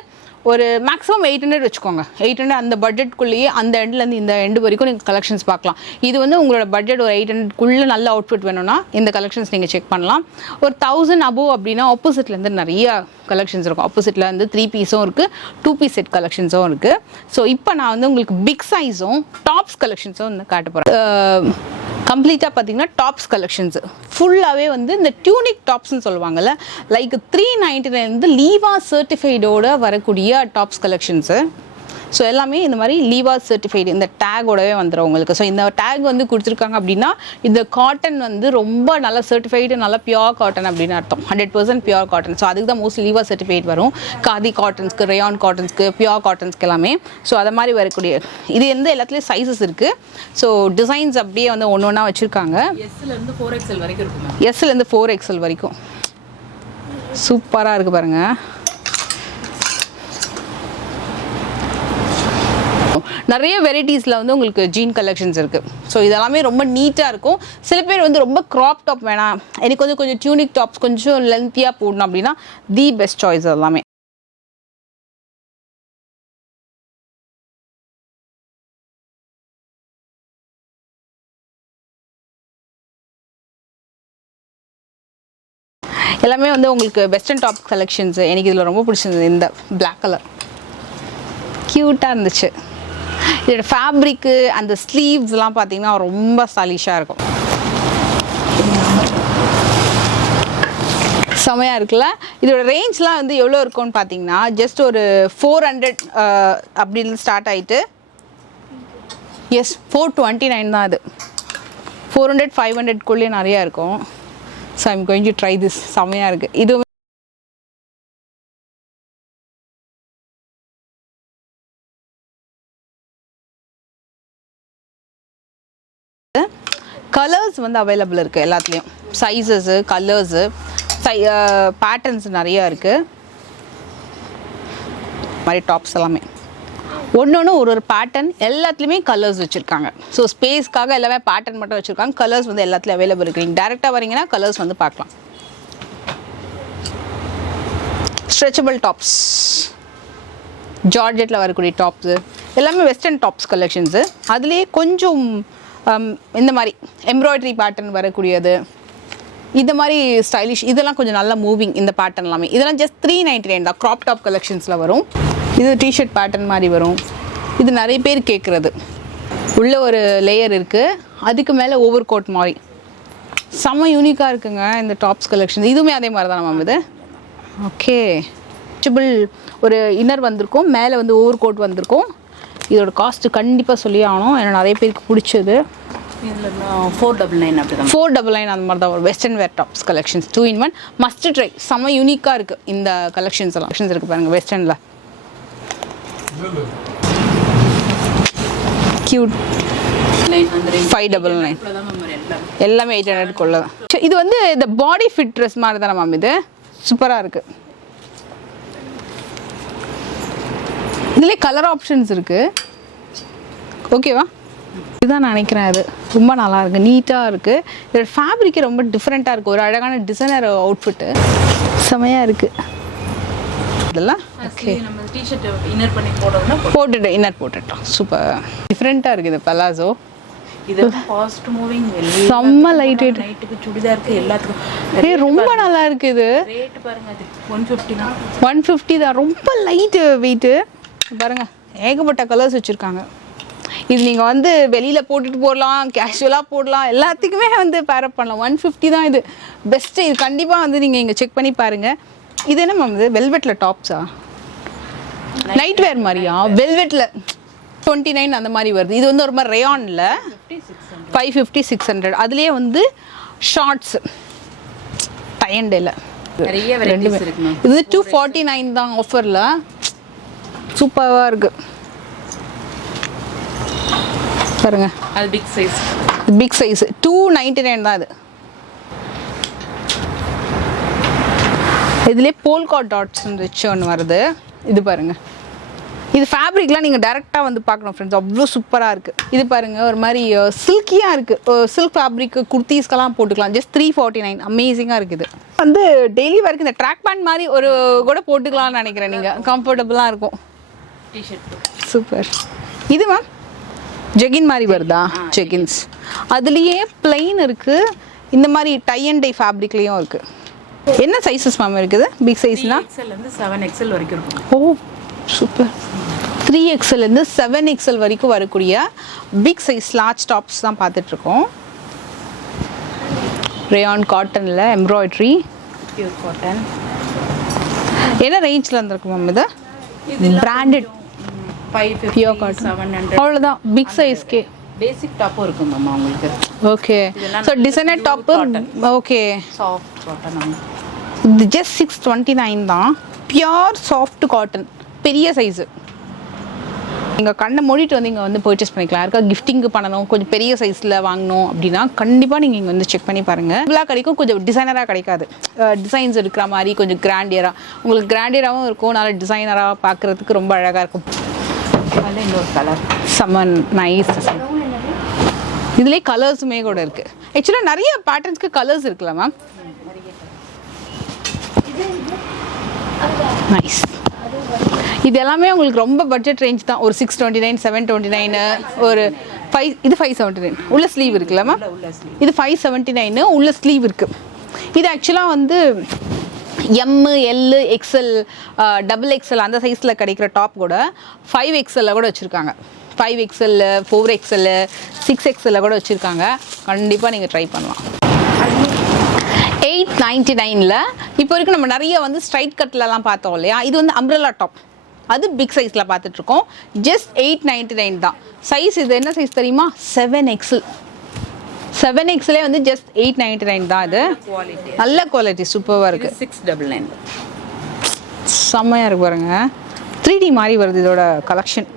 ஒரு மேக்ஸிமம் 800 வச்சுக்கோங்க. 800 அந்த பட்ஜெட்குள்ளேயே அந்த எண்ட்லேருந்து இந்த எண்டு வரைக்கும் நீங்கள் கலெக்ஷன்ஸ் பார்க்கலாம். இது வந்து உங்களோட பட்ஜெட் ஒரு 800க்குள்ளே நல்ல அவுட்ஃபிட் வேணும்னா இந்த கலெக்ஷன்ஸ் நீங்கள் செக் பண்ணலாம். ஒரு 1000 அபோவ் அப்படின்னா ஆப்போசிட்லேருந்து நிறைய கலெக்ஷன்ஸ் இருக்கும். ஆப்போசிட்டில் வந்து 3 பீஸும் இருக்குது, 2 பீஸ் செட் கலெக்ஷன்ஸும் இருக்குது. ஸோ இப்போ நான் வந்து உங்களுக்கு பிக் சைஸும் டாப்ஸ் கலெக்ஷன்ஸும் வந்து காட்ட போகிறேன். கம்ப்ளீட்டாக பார்த்தீங்கன்னா டாப்ஸ் கலெக்ஷன்ஸு ஃபுல்லாகவே வந்து இந்த டியூனிக் டாப்ஸ்ன்னு சொல்லுவாங்கள்ல, லைக் 399 லீவா சர்டிஃபைடோடு வரக்கூடிய டாப்ஸ் கலெக்ஷன்ஸு. ஸோ எல்லாமே இந்த மாதிரி லீவா சர்டிஃபைடு இந்த டேகோடவே வந்துடும் உங்களுக்கு. ஸோ இந்த டேக் வந்து கொடுத்துருக்காங்க அப்படின்னா இந்த காட்டன் வந்து ரொம்ப நல்ல சர்டிஃபைடு, நல்ல பியோர் காட்டன் அப்படின்னு அர்த்தம். 100% பியோர் காட்டன். ஸோ அதுக்கு தான் மோஸ்ட்லி லீவா சர்டிஃபைட் வரும். காதி காட்டன்ஸ்க்கு, ரேயான் காட்டன்ஸ்க்கு, பியோர் காட்டன்ஸ்க்கு எல்லாமே. ஸோ அதை மாதிரி வரக்கூடிய இது வந்து எல்லாத்துலேயும் சைஸஸ் இருக்குது. ஸோ டிசைன்ஸ் அப்படியே வந்து ஒன்று ஒன்றா வச்சுருக்காங்க. எஸ்லேருந்து 4XL வரைக்கும் இருக்கும். எஸ்லேருந்து 4XL வரைக்கும் சூப்பராக இருக்குது பாருங்கள். நிறைய வெரைட்டிஸில் வந்து உங்களுக்கு ஜீன் கலெக்ஷன்ஸ் இருக்குது. ஸோ இதெல்லாமே ரொம்ப நீட்டாக இருக்கும். சில பேர் வந்து ரொம்ப க்ராப் டாப் வேணாம், எனக்கு வந்து கொஞ்சம் டியூனிக் டாப்ஸ் கொஞ்சம் லென்த்தியாக போடணும் அப்படின்னா தி பெஸ்ட் சாய்ஸ் எல்லாமே. எல்லாமே வந்து உங்களுக்கு வெஸ்டர்ன் டாப் கலெக்ஷன்ஸு. எனக்கு இதில் ரொம்ப பிடிச்சிருந்தது இந்த பிளாக் கலர், க்யூட்டாக இருந்துச்சு. இதோட ஃபேப்ரிக்கு அந்த ஸ்லீவ்ஸ்லாம் பார்த்தீங்கன்னா ரொம்ப ஸ்டைலிஷாக இருக்கும். செமையாக இருக்குல்ல. இதோட ரேஞ்ச்லாம் வந்து எவ்வளோ இருக்கும்னு பார்த்தீங்கன்னா ஜஸ்ட் ஒரு 400 அப்படின்னு ஸ்டார்ட் ஆகிட்டு, எஸ் 429 தான். அது 400 500க்குள்ளேயே நிறையா இருக்கும். So I'm going to try this. செமையாக இருக்குது. இது கலர்ஸ் வந்து அவைலபிள் இருக்குது எல்லாத்துலேயும். சைஸஸு, கலர்ஸு, பேட்டர்ன்ஸ் நிறையா இருக்குது. மாதிரி டாப்ஸ் எல்லாமே ஒன்று ஒரு பேட்டர்ன், எல்லாத்துலேயுமே கலர்ஸ் வச்சுருக்காங்க. ஸோ ஸ்பேஸ்க்காக எல்லாமே பேட்டர்ன் மட்டும் வச்சுருக்காங்க. கலர்ஸ் வந்து எல்லாத்துலேயும் அவைலபிள் இருக்குது. நீங்கள் டேரெக்டாக வரீங்கன்னா கலர்ஸ் வந்து பார்க்கலாம். ஸ்ட்ரெச்சபிள் டாப்ஸ், ஜார்ஜெட்டில் வரக்கூடிய டாப்ஸு எல்லாமே வெஸ்டர்ன் டாப்ஸ் கலெக்ஷன்ஸு. அதுலேயே கொஞ்சம் இந்த மாதிரி எம்ப்ராய்டரி பேட்டர்ன் வரக்கூடியது, இந்த மாதிரி ஸ்டைலிஷ், இதெல்லாம் கொஞ்சம் நல்லா மூவிங். இந்த பேட்டர்ன் எல்லாமே இதெல்லாம் ஜஸ்ட் 399 தான். க்ராப் டாப் கலெக்ஷன்ஸில் வரும். இது டிஷர்ட் பேட்டர்ன் மாதிரி வரும். இது நிறைய பேர் கேட்குறது. உள்ள ஒரு லேயர் இருக்குது, அதுக்கு மேலே ஓவர் கோட் மாதிரி செம்ம யூனிக்காக இருக்குங்க இந்த டாப்ஸ் கலெக்ஷன். இதுவுமே அதே மாதிரி தான் நம்ம இது. ஓகே, ஸ்ட்ரெச்சபிள் ஒரு இன்னர் வந்திருக்கும், மேலே வந்து ஓவர் கோட் வந்திருக்கும். இதோட காஸ்ட்டு கண்டிப்பாக சொல்லி ஆகணும், ஏன்னா நிறைய பேருக்கு பிடிச்சது. இதில் 499 அப்படி தான். 499 அந்த மாதிரி தான் ஒரு western where tops collections 2 in 1 must try. செம்ம யூனிக்காக இருக்குது இந்த கலெக்ஷன்ஸ் எல்லாம். கலெக்ஷன்ஸ் இருக்குது பாருங்கள் வெஸ்டர்னில். கியூட். 599 எல்லாமே 800க்குள்ள தான். இது வந்து இந்த பாடி ஃபிட் ட்ரெஸ் மாதிரி தானே மேம். இது சூப்பராக இருக்குது. இதுலேயே கலர் ஆப்ஷன்ஸ் இருக்குது. ஓகேவா? இதுதான் நினைக்கிறேன். அது ரொம்ப நல்லா இருக்குது, நீட்டாக இருக்குது. இதோட ஃபேப்ரிக்கே ரொம்ப டிஃப்ரெண்ட்டாக இருக்குது. ஒரு அழகான டிசைனர் அவுட்ஃபிட்டு செமையாக இருக்குது. வருதுல்ல. ஓகே, நம்ம டி-ஷர்ட் இன்னர் பண்ணி போடணும்னா போட்டுட்டு இன்னர் போட்டுட்டோம். சூப்பர் டிஃப்ரெண்ட்டாக இருக்குது பலாசோ. இது ஃபாஸ்ட் மூவிங், செம்ம லைட் வெயிட். நைட்டுக்கு சுடிதாருக்கு எல்லாத்துக்கும் ரொம்ப நல்லா இருக்கு. இது ரேட் பாருங்க, அது 150 தான். 150 தான். ரொம்ப லைட் வெயிட்டு பாருங்க. ஏகப்பட்ட கலர்ஸ் வச்சுருக்காங்க. இது நீங்கள் வந்து வெளியில் போட்டுட்டு போடலாம், கேஷுவலாக போடலாம், எல்லாத்துக்குமே வந்து பேரப் பண்ணலாம். 150 தான். இது பெஸ்ட்டு. இது கண்டிப்பாக வந்து நீங்கள் இங்கே செக் பண்ணி பாருங்கள். இது என்ன மேம்? இது வெல்வெட்டில் டாப்ஸா? நைட் வேர் மாதிரியா? வெல்வெட்டில் 29 அந்த மாதிரி வருது. இது வந்து ஒரு மாதிரி ரேயானில் 550 600. அதுலேயே வந்து ஷார்ட்ஸ் டயண்டேல நிறைய வெரைட்டிஸ் இருக்கு. இது 249 தான் ஆஃபரில். சூப்பராக இருக்குது பாருங்க. அது பிக் சைஸ். பிக் சைஸ் 299 தான். இது இதுலேயே போல்கா டாட்ஸ் வச்சு ஒன்று வருது. இது பாருங்கள். இது ஃபேப்ரிக்லாம் நீங்கள் டேரெக்டாக வந்து பார்க்கணும் ஃப்ரெண்ட்ஸ், அவ்வளோ சூப்பராக இருக்குது. இது பாருங்கள், ஒரு மாதிரி சில்கியாக இருக்குது. சில்க் ஃபேப்ரிக் குர்த்தீஸ்க்கெல்லாம் போட்டுக்கலாம். ஜஸ்ட் 349. அமேசிங்காக இருக்குது. வந்து டெய்லி வரைக்கும் இந்த ட்ராக் பேண்ட் மாதிரி ஒரு கூட போட்டுக்கலாம்னு நினைக்கிறேன். நீங்கள் கம்ஃபர்டபுளாக இருக்கும். T-shirt super. இது மேம் ஜெகின் மாதிரி வருதா? ஜெகின்ஸ் அதுலேயே பிளெயின் இருக்குது. இந்த மாதிரி டை அண்ட் டை ஃபேப்ரிக்லேயும் இருக்குது. என்ன சைஸஸ் மேம் இருக்குது? பிக் சைஸ்னா 3XL இருந்து 7XL வரைக்கும் இருக்கும். ஓ சூப்பர். 3XLலேருந்து 7XL வரைக்கும் வரக்கூடிய பிக் சைஸ் லார்ஜ் டாப்ஸ் தான் பார்த்துட்ருக்கோம். ரேயான் காட்டனில் எம்ப்ராய்ட்ரி, பியூர் காட்டன். என்ன ரேஞ்சில் இருந்திருக்கு மேம் இது? Branded 550 pure cotton 700. அவ்வளோதான். பிக் சைஸ்க்கே பேசிக் டாப்பும் இருக்கும் மேம் உங்களுக்கு. Okay. So designer top. Okay, soft cotton. இது ஜஸ்ட் 629 தான். பியூர் சாஃப்ட் காட்டன், பெரிய சைஸு. நீங்கள் கண்ணை மூடிட்டு வந்து இங்கே வந்து பர்ச்சேஸ் பண்ணிக்கலாம். யாருக்கா கிஃப்டிங்கு பண்ணணும், கொஞ்சம் பெரிய சைஸில் வாங்கணும் அப்படின்னா கண்டிப்பாக நீங்கள் இங்கே வந்து செக் பண்ணி பாருங்கள். இவ்வளோ கிடைக்கும். கொஞ்சம் டிசைனராக கிடைக்காது. டிசைன்ஸ் இருக்கிற மாதிரி கொஞ்சம் கிராண்டியராக, உங்களுக்கு கிராண்டியராகவும் இருக்கும், நல்ல டிசைனராக பார்க்குறதுக்கு ரொம்ப அழகாக இருக்கும். அதில் இன்னொரு கலர் சமன் நைஸ். இதுலேயே கலர்ஸுமே கூட இருக்குது. ஆக்சுவலாக நிறைய பேட்டர்ன்ஸ்க்கு கலர்ஸ் இருக்குல்ல மேம்? நைஸ். இது எல்லாமே உங்களுக்கு ரொம்ப பட்ஜெட் ரேஞ்ச் தான். ஒரு 629 729 ஒரு 5. இது 579 உள்ள ஸ்லீவ் இருக்குல்ல மேம்? இது 579 உள்ள ஸ்லீவ் இருக்குது. இது ஆக்சுவலாக வந்து எல், எக்ஸ்எல், XXL அந்த சைஸில் கிடைக்கிற டாப் கூட 5XL கூட வச்சுருக்காங்க. 5XL 4XL 6XL கூட வச்சுருக்காங்க. கண்டிப்பாக நீங்கள் ட்ரை பண்ணலாம். 899 இப்போ வரைக்கும் நம்ம நிறைய வந்து ஸ்ட்ரைட் கட்லலாம் பார்த்தோம் இல்லையா? இது வந்து அம்ப்ரெல்லா டாப். அது பிக் சைஸில் பார்த்துட்ருக்கோம். ஜஸ்ட் 899 தான். சைஸ் இது என்ன சைஸ் தெரியுமா? 7XL. 7XL வந்து ஜஸ்ட் 899 தான். இது நல்ல குவாலிட்டி, சூப்பராக இருக்குது. 699 செம்மையாக இருக்கு பாருங்க. 3D மாதிரி வருது இதோட கலெக்ஷன்.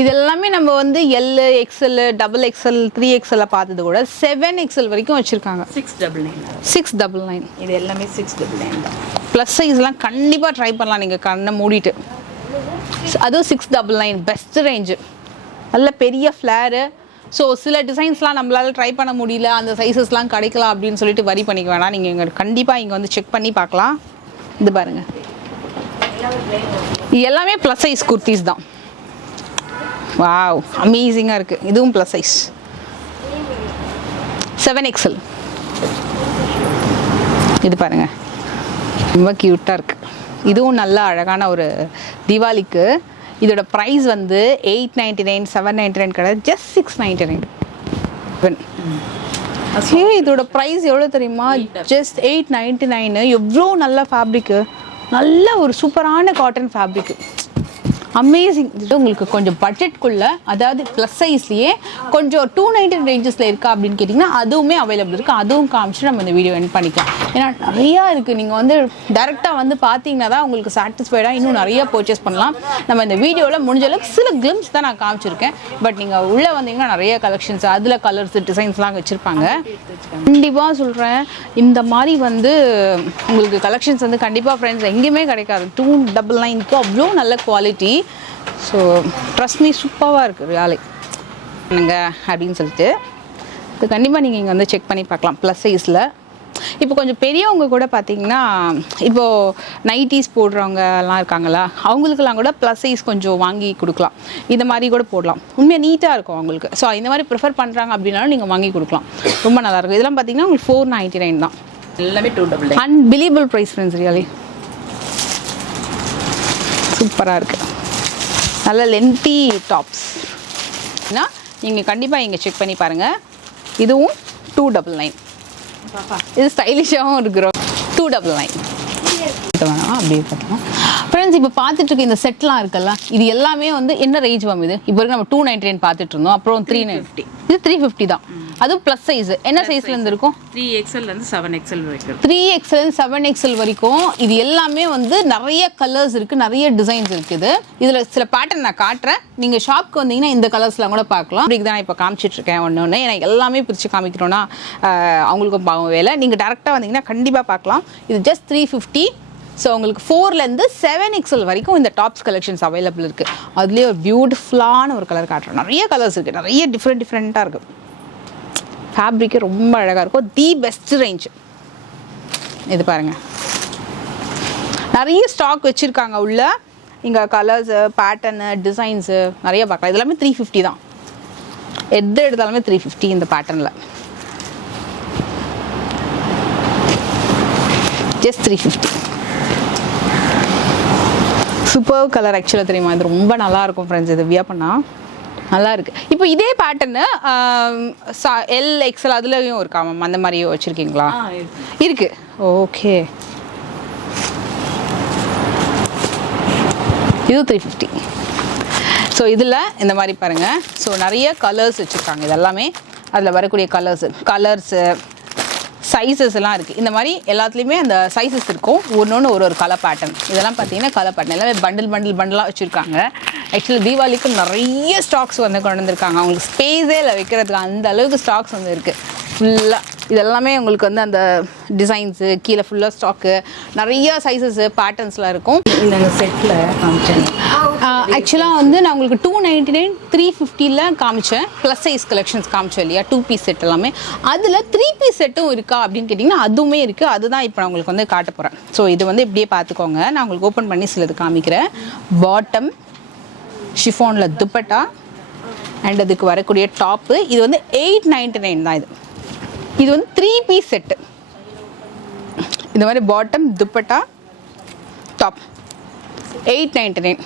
இது எல்லாமே நம்ம வந்து எல், XL, XXL 3XL பார்த்தது கூட 7XL வரைக்கும் வச்சுருக்காங்க. 699. இது எல்லாமே 699 தான். ப்ளஸ் சைஸ்லாம் கண்டிப்பாக ட்ரை பண்ணலாம் நீங்கள் கண்ணை மூடிட்டு. அதுவும் 699 பெஸ்ட் ரேஞ்சு. நல்ல பெரிய ஃப்ளேரு. ஸோ சில டிசைன்ஸ்லாம் நம்மளால் ட்ரை பண்ண முடியல, அந்த சைஸஸ்லாம் கிடைக்கலாம் அப்படின்னு சொல்லிட்டு வரி பண்ணிக்க வேணாம். நீங்கள் இங்கே கண்டிப்பாக இங்கே வந்து செக் பண்ணி பார்க்கலாம். இது பாருங்கள், இது எல்லாமே ப்ளஸ் சைஸ் குர்த்திஸ் தான். வாவ், அமேசிங்காக இருக்குது. இதுவும் ப்ளஸ் சைஸ் 7XL. இது பாருங்கள், ரொம்ப க்யூட்டாக இருக்குது. இதுவும் நல்ல அழகான ஒரு தீபாவளிக்கு. இதோட ப்ரைஸ் வந்து 899 799 கிடையாது, ஜஸ்ட் 699. இதோட ப்ரைஸ் எவ்வளோ தெரியுமா? ஜஸ்ட் 899. எவ்வளோ நல்ல ஃபேப்ரிக்கு, நல்ல ஒரு சூப்பரான காட்டன் ஃபேப்ரிக்கு. அமேசிங். இது உங்களுக்கு கொஞ்சம் பட்ஜெட்குள்ளே, அதாவது ப்ளஸ் சைஸ்லேயே கொஞ்சம் 290 ரேஞ்சஸில் இருக்கா அப்படின்னு கேட்டிங்கன்னா அதுவுமே அவைலபிள் இருக்குது. அதுவும் காமிச்சு நம்ம இந்த வீடியோ எண்ட் பண்ணிக்கலாம். ஏன்னா நிறையா இருக்குது. நீங்கள் வந்து டேரெக்டாக வந்து பார்த்தீங்கன்னா தான் உங்களுக்கு சாட்டிஸ்ஃபைடாக இன்னும் நிறையா பர்ச்சேஸ் பண்ணலாம். நம்ம இந்த வீடியோவில் முடிஞ்ச அளவுக்கு சில கிளிம்ஸ் தான் நான் காமிச்சிருக்கேன். பட் நீங்கள் உள்ளே வந்தீங்கன்னா நிறைய கலெக்ஷன்ஸ், அதில் கலர்ஸ் டிசைன்ஸ்லாம் வச்சுருப்பாங்க. கண்டிப்பாக சொல்கிறேன், இந்த மாதிரி வந்து உங்களுக்கு கலெக்ஷன்ஸ் வந்து கண்டிப்பாக ஃப்ரெண்ட்ஸ் எங்கேயுமே கிடைக்காது. 299க்கு அவ்வளோ நல்ல குவாலிட்டி. ஸோ ட்ரஸ்ட் மீ, சூப்பராக இருக்குது ரியாலே பண்ணுங்க அப்படின்னு சொல்லிட்டு. இது கண்டிப்பாக நீங்கள் இங்கே வந்து செக் பண்ணி பார்க்கலாம். ப்ளஸ் சைஸில் இப்போ கொஞ்சம் பெரியவங்க கூட பார்த்தீங்கன்னா இப்போது நைட்டிஸ் போடுறவங்க எல்லாம் இருக்காங்களா, அவங்களுக்கெல்லாம் கூட ப்ளஸ் சைஸ் கொஞ்சம் வாங்கி கொடுக்கலாம். இந்த மாதிரி கூட போடலாம், உண்மையாக நீட்டாக இருக்கும் அவங்களுக்கு. ஸோ இந்த மாதிரி ப்ரிஃபர் பண்ணுறாங்க அப்படின்னாலும் நீங்கள் வாங்கி கொடுக்கலாம், ரொம்ப நல்லாயிருக்கும். இதெல்லாம் பார்த்தீங்கன்னா உங்களுக்கு 499 தான். எல்லாமே 299. அன்பிலீவபிள் ப்ரைஸ் ஃப்ரெண்ட்ஸ், ரியலி சூப்பராக இருக்குது. நல்ல லென்த்தி டாப்ஸ் நீங்கள் கண்டிப்பாக இங்கே செக் பண்ணி பாருங்கள். இதுவும் 299. இது ஸ்டைலிஷாகவும் இருக்கிறோம். 299 வேணாம் அப்படி பார்த்தோம் ஃப்ரெண்ட்ஸ். இப்போ பார்த்துட்டு இருக்க இந்த செட்லாம் இருக்குல்ல, இது எல்லாமே வந்து என்ன ரேஞ்ச் மேம்? இது இப்போ நம்ம 299 பார்த்துட்டு இருந்தோம், அப்புறம் 350. இது 350 தான். அதுவும் ப்ளஸ் சைஸ். என்ன சைஸ்லேருந்து இருக்கும்? 3XL-லேருந்து 7XL வரைக்கும். 3XL-லேருந்து 7XL வரைக்கும். இது எல்லாமே வந்து நிறைய கலர்ஸ் இருக்குது, நிறைய டிசைன்ஸ் இருக்குது. இதில் சில பேட்டர்ன் நான் காட்டுறேன், நீங்கள் ஷாப்க்கு வந்தீங்கன்னா இந்த கலர்ஸ்லாம் கூட பார்க்கலாம். அப்படி தான் இப்போ காமிச்சிட்ருக்கேன் ஒன்று எனக்கு எல்லாமே பிரித்து காமிக்கிறோன்னா அவங்களுக்கும் பாவம் வேலை. நீங்கள் டேரெக்டாக வந்தீங்கன்னா கண்டிப்பாக பார்க்கலாம். இது ஜஸ்ட் 350. ஸோ உங்களுக்கு 4லேருந்து 7XL வரைக்கும் இந்த டாப்ஸ் கலெக்ஷன்ஸ் அவைலபிள் இருக்குது. அதுலேயே ஒரு பியூட்டிஃபுல்லான ஒரு கலர் காட்டுறோம். நிறைய கலர்ஸ் இருக்குது, நிறைய டிஃப்ரெண்ட்டாக இருக்குது. ஃபேப்ரிக்கே ரொம்ப அழகாக இருக்கும். தி பெஸ்ட் ரேஞ்ச் இது பாருங்கள், நிறைய ஸ்டாக் வச்சுருக்காங்க உள்ள. இங்கே கலர்ஸு, பேட்டர்னு, டிசைன்ஸு நிறைய பார்க்கலாம். இது எல்லாமே 350 தான். எது எடுத்தாலுமே 350 இந்த பேட்டர்னில். ஜஸ்ட் 350. சூப்பர் கலர் ஆக்சுவலாக தெரியுமா? இது ரொம்ப நல்லாயிருக்கும் ஃப்ரெண்ட்ஸ். இது வியா பண்ணால் நல்லா இருக்குது. இப்போ இதே பேட்டர்னு LXL அதுலேயும் இருக்கா மேம்? அந்த மாதிரியும் வச்சுருக்கீங்களா? இருக்கு. ஓகே, இது 350. ஸோ இதில் இந்த மாதிரி பாருங்கள். ஸோ நிறைய கலர்ஸ் வச்சுருக்காங்க. இது எல்லாமே அதில் வரக்கூடிய கலர்ஸு சைஸஸ் எல்லாம் இருக்குது. இந்த மாதிரி எல்லாத்துலேயுமே அந்த சைஸஸ் இருக்கும். ஒன்று ஒரு கலர் பேட்டர்ன். இதெல்லாம் பார்த்தீங்கன்னா கலர் பேட்டர்ன் எல்லாமே பண்டிலாக வச்சுருக்காங்க. ஆக்சுவலி தீபாவளிக்கு நிறைய ஸ்டாக்ஸ் வந்து கொண்டு வந்திருக்காங்க. அவங்களுக்கு ஸ்பேஸே இல்லை வைக்கிறதுக்கு, அந்த அளவுக்கு ஸ்டாக்ஸ் வந்து இருக்குது ஃபுல்லாக. இதெல்லாமே உங்களுக்கு வந்து அந்த டிசைன்ஸு கீழே ஃபுல்லாக ஸ்டாக்கு, நிறைய சைஸஸு பேட்டர்ன்ஸ்லாம் இருக்கும். இந்த செட்டில் காமிச்சேன். ஆக்சுவலாக வந்து நான் உங்களுக்கு 299, 350ல் காமிச்சேன். ப்ளஸ் சைஸ் கலெக்ஷன்ஸ் காமிச்சேன் இல்லையா, 2 பீஸ் செட் எல்லாமே. அதில் 3 பீஸ் செட்டும் இருக்கா அப்படின்னு கேட்டிங்கன்னா அதுவுமே இருக்குது. அதுதான் இப்போ நான் உங்களுக்கு வந்து காட்ட போகிறேன். ஸோ இது வந்து இப்படியே பார்த்துக்கோங்க. நான் உங்களுக்கு ஓப்பன் பண்ணி சிலது காமிக்கிறேன். பாட்டம் ஷிஃபானில் துப்பட்டா அண்ட் அதுக்கு வரக்கூடிய டாப்பு. இது வந்து 899 தான். இது வந்து 3 பீஸ் செட்டு. இந்த மாதிரி பாட்டம், துப்பட்டா, டாப் 899.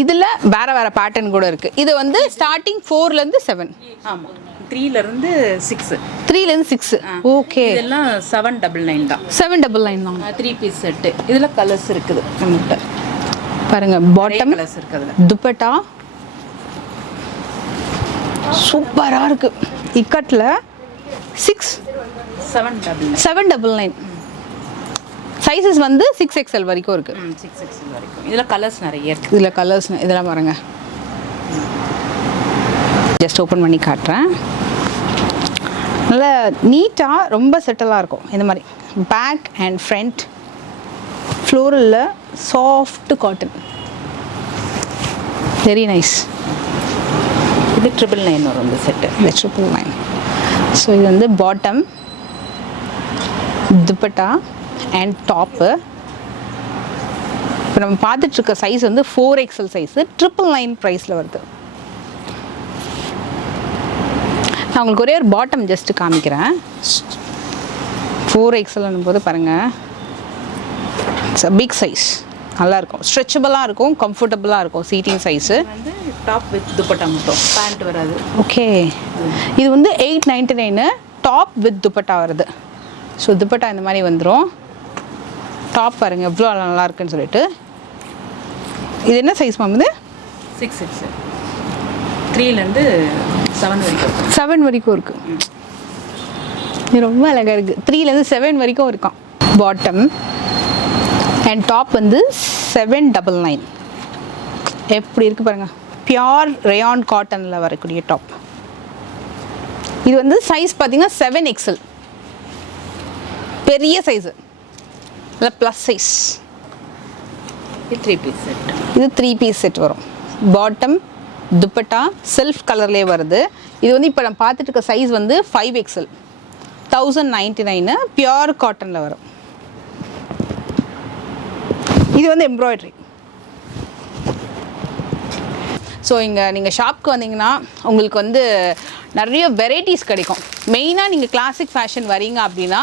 இதில் வேறு பேட்டர்ன் கூட இருக்குது. இது வந்து ஸ்டார்டிங் 4லேருந்து 7. ஆமாம், 3லேருந்து 6. 3லேருந்து 6. ஓகே, இதெல்லாம் 799 தான். 799 தான். 3 பீஸ் செட்டு. இதில் கலர்ஸ் இருக்குது நம்மகிட்ட பாருங்க. பாட்டம், கலர்ஸ் இருக்குது. துப்பட்டா சூப்பராக இருக்குது. இக்கட்டில் 799. சைஸஸ் வந்து 6XL வரைக்கும் இருக்குது. 6XL வரைக்கும். இதில் கலர்ஸ் நிறைய இருக்குது. இதில் கலர்ஸ் இதெல்லாம் பாருங்க. ஜஸ்ட் ஓப்பன் பண்ணி காட்டுறேன். நல்லா நீட்டாக ரொம்ப செட்டலாக இருக்கும். இந்த மாதிரி பேக் அண்ட் ஃப்ரண்ட் ஃப்ளோரலில் சாஃப்ட் காட்டன், வெரி நைஸ். இது 999 வரும் இந்த செட்டு. இது 999. ஸோ இது வந்து பாட்டம், துப்பட்டா அண்ட் டாப்பு. இப்போ நம்ம பார்த்துட்ருக்க சைஸ் வந்து 4XL சைஸு 999 ப்ரைஸில் வருது. நான் உங்களுக்கு ஒரே ஒரு பாட்டம் ஜஸ்ட்டு காமிக்கிறேன். 4XLன்னும் போது பாருங்கள், இட்ஸ் அ பிக் சைஸ். நல்லாயிருக்கும், ஸ்ட்ரெச்சபிளாக இருக்கும், கம்ஃபர்டபுளாக இருக்கும். சீட்டிங் சைஸு வந்து டாப் வித் துப்பட்டா மட்டும், பேண்ட் வராது. ஓகே, இது வந்து 899. டாப் வித் துப்பட்டா வருது. ஸோ துப்பட்டா இந்த மாதிரி வந்துடும். டாப் பாருங்கள் எவ்வளோ நல்லா இருக்குன்னு சொல்லிட்டு. இது என்ன சைஸ் மேம்? இது 6XL. 3லேருந்து 7 வரைக்கும். 7 வரைக்கும் இருக்குது. இது ரொம்ப அழகாக இருக்குது. 3லேருந்து 7 வரைக்கும் இருக்கான். பாட்டம் அண்ட் டாப் வந்து 799. எப்படி இருக்குது பாருங்கள். பியோர் ரேயான் காட்டனில் வரக்கூடிய டாப். இது வந்து சைஸ் பார்த்தீங்கன்னா 7XL, பெரிய சைஸு, இல்லை ப்ளஸ் சைஸ். இது 3 பீஸ் செட். இது 3 பீஸ் செட் வரும். பாட்டம், துப்பட்டா செல்ஃப் கலர்லேயே வருது. இது வந்து இப்போ நம்ம பார்த்துட்டு இருக்க சைஸ் வந்து 5XL. 1099 பியூர் காட்டனில் வரும். இது வந்து எம்ப்ராய்டரி. ஸோ இங்கே நீங்கள் ஷாப்க்கு வந்தீங்கன்னா உங்களுக்கு வந்து நிறைய வெரைட்டிஸ் கிடைக்கும். மெயினாக நீங்கள் கிளாசிக் ஃபேஷன் வரீங்க அப்படின்னா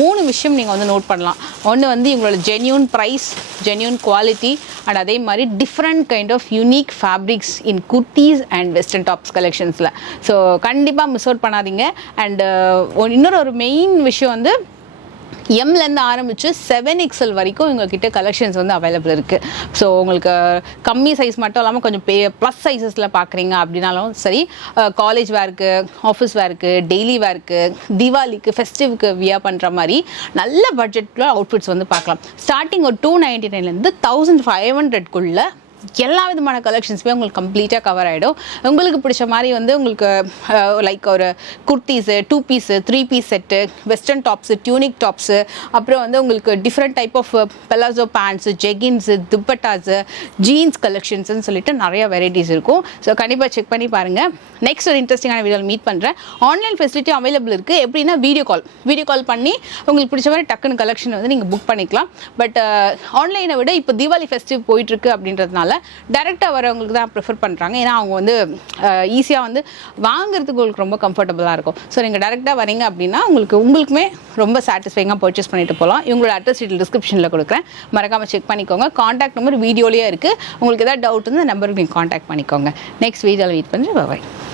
3 விஷயம் நீங்கள் வந்து நோட் பண்ணலாம். ஒன்று வந்து இவங்களோட genuine price, genuine quality, and அதே மாதிரி different kind of unique fabrics in kurtis and western tops கலெக்ஷன்ஸில். ஸோ கண்டிப்பாக மிஸ் அவுட் பண்ணாதீங்க. அண்டு இன்னொரு மெயின் விஷயம் வந்து எம்லேருந்து ஆரம்பித்து 7XL வரைக்கும் எங்கள்கிட்ட கலெக்ஷன்ஸ் வந்து அவைலபிள் இருக்குது. ஸோ உங்களுக்கு கம்மி சைஸ் மட்டும் இல்லாமல் கொஞ்சம் ப்ளஸ் சைஸஸில் பார்க்குறீங்க அப்படின்னாலும் சரி, காலேஜ் வேருக்கு, ஆஃபீஸ் வேருக்கு, டெய்லி வேருக்கு, தீபாவளிக்கு, ஃபெஸ்டிவ்க்கு வியர் பண்ணுற மாதிரி நல்ல பட்ஜெட்டில் அவுட்ஃபிட்ஸ் வந்து பார்க்கலாம். ஸ்டார்டிங் ஒரு 299லேருந்து 1500க்குள்ளே எல்லா விதமான கலெக்ஷன்ஸுமே உங்களுக்கு கம்ப்ளீட்டாக கவர் ஆகிடும். உங்களுக்கு பிடிச்ச மாதிரி வந்து உங்களுக்கு லைக் ஒரு kurtis, 2 piece, 3 piece set, western tops, tunic tops, அப்புறம் வந்து உங்களுக்கு different type of palazzo pants, jeggings, dupattas, jeans கலெக்ஷன்ஸ்னு சொல்லிட்டு நிறைய வெரைட்டிஸ் இருக்கும். ஸோ கண்டிப்பாக செக் பண்ணி பாருங்கள். நெக்ஸ்ட் ஒரு இன்ட்ரெஸ்டிங்கான வீடியோவில் மீட் பண்ணுறேன். ஆன்லைன் ஃபெசிலிட்டி அவைலபிள் இருக்குது. எப்படின்னா வீடியோ கால் பண்ணி உங்களுக்கு பிடிச்ச மாதிரி டக்குன்னு கலெக்ஷன் வந்து நீங்கள் புக் பண்ணிக்கலாம். பட் ஆன்லைனை விட இப்போ தீபாவளி ஃபெஸ்டிவ் போயிட்டுருக்கு அப்படின்றதுனால டைரெக்டாக வரவங்களுக்கு தான் ப்ரிஃபர் பண்ணுறாங்க. ஏன்னா அவங்க வந்து ஈஸியாக வந்து வாங்குறதுக்கு உங்களுக்கு ரொம்ப கம்ஃபர்டபுளாக இருக்கும். ஸோ நீங்கள் டைரெக்டாக வரீங்க அப்படின்னா உங்களுக்குமே ரொம்ப சாட்டிஸ்ஃபைங்காக பர்ச்சேஸ் பண்ணிட்டு போகலாம். இவங்களோட அட்ரஸ் டீட்டெயில் டிஸ்கிரிப்ஷனில் கொடுக்குறேன், மறக்காமல் செக் பண்ணிக்கோங்க. காண்டாக்ட் நம்பர் வீடியோலேயே இருக்குது. உங்களுக்கு ஏதாவது டவுட் வந்து நம்பருக்கு நீங்கள் காண்டாக்ட் பண்ணிக்கோங்க. நெக்ஸ்ட் வீடியோவில் மீட் பண்ணுறேன். பாய்.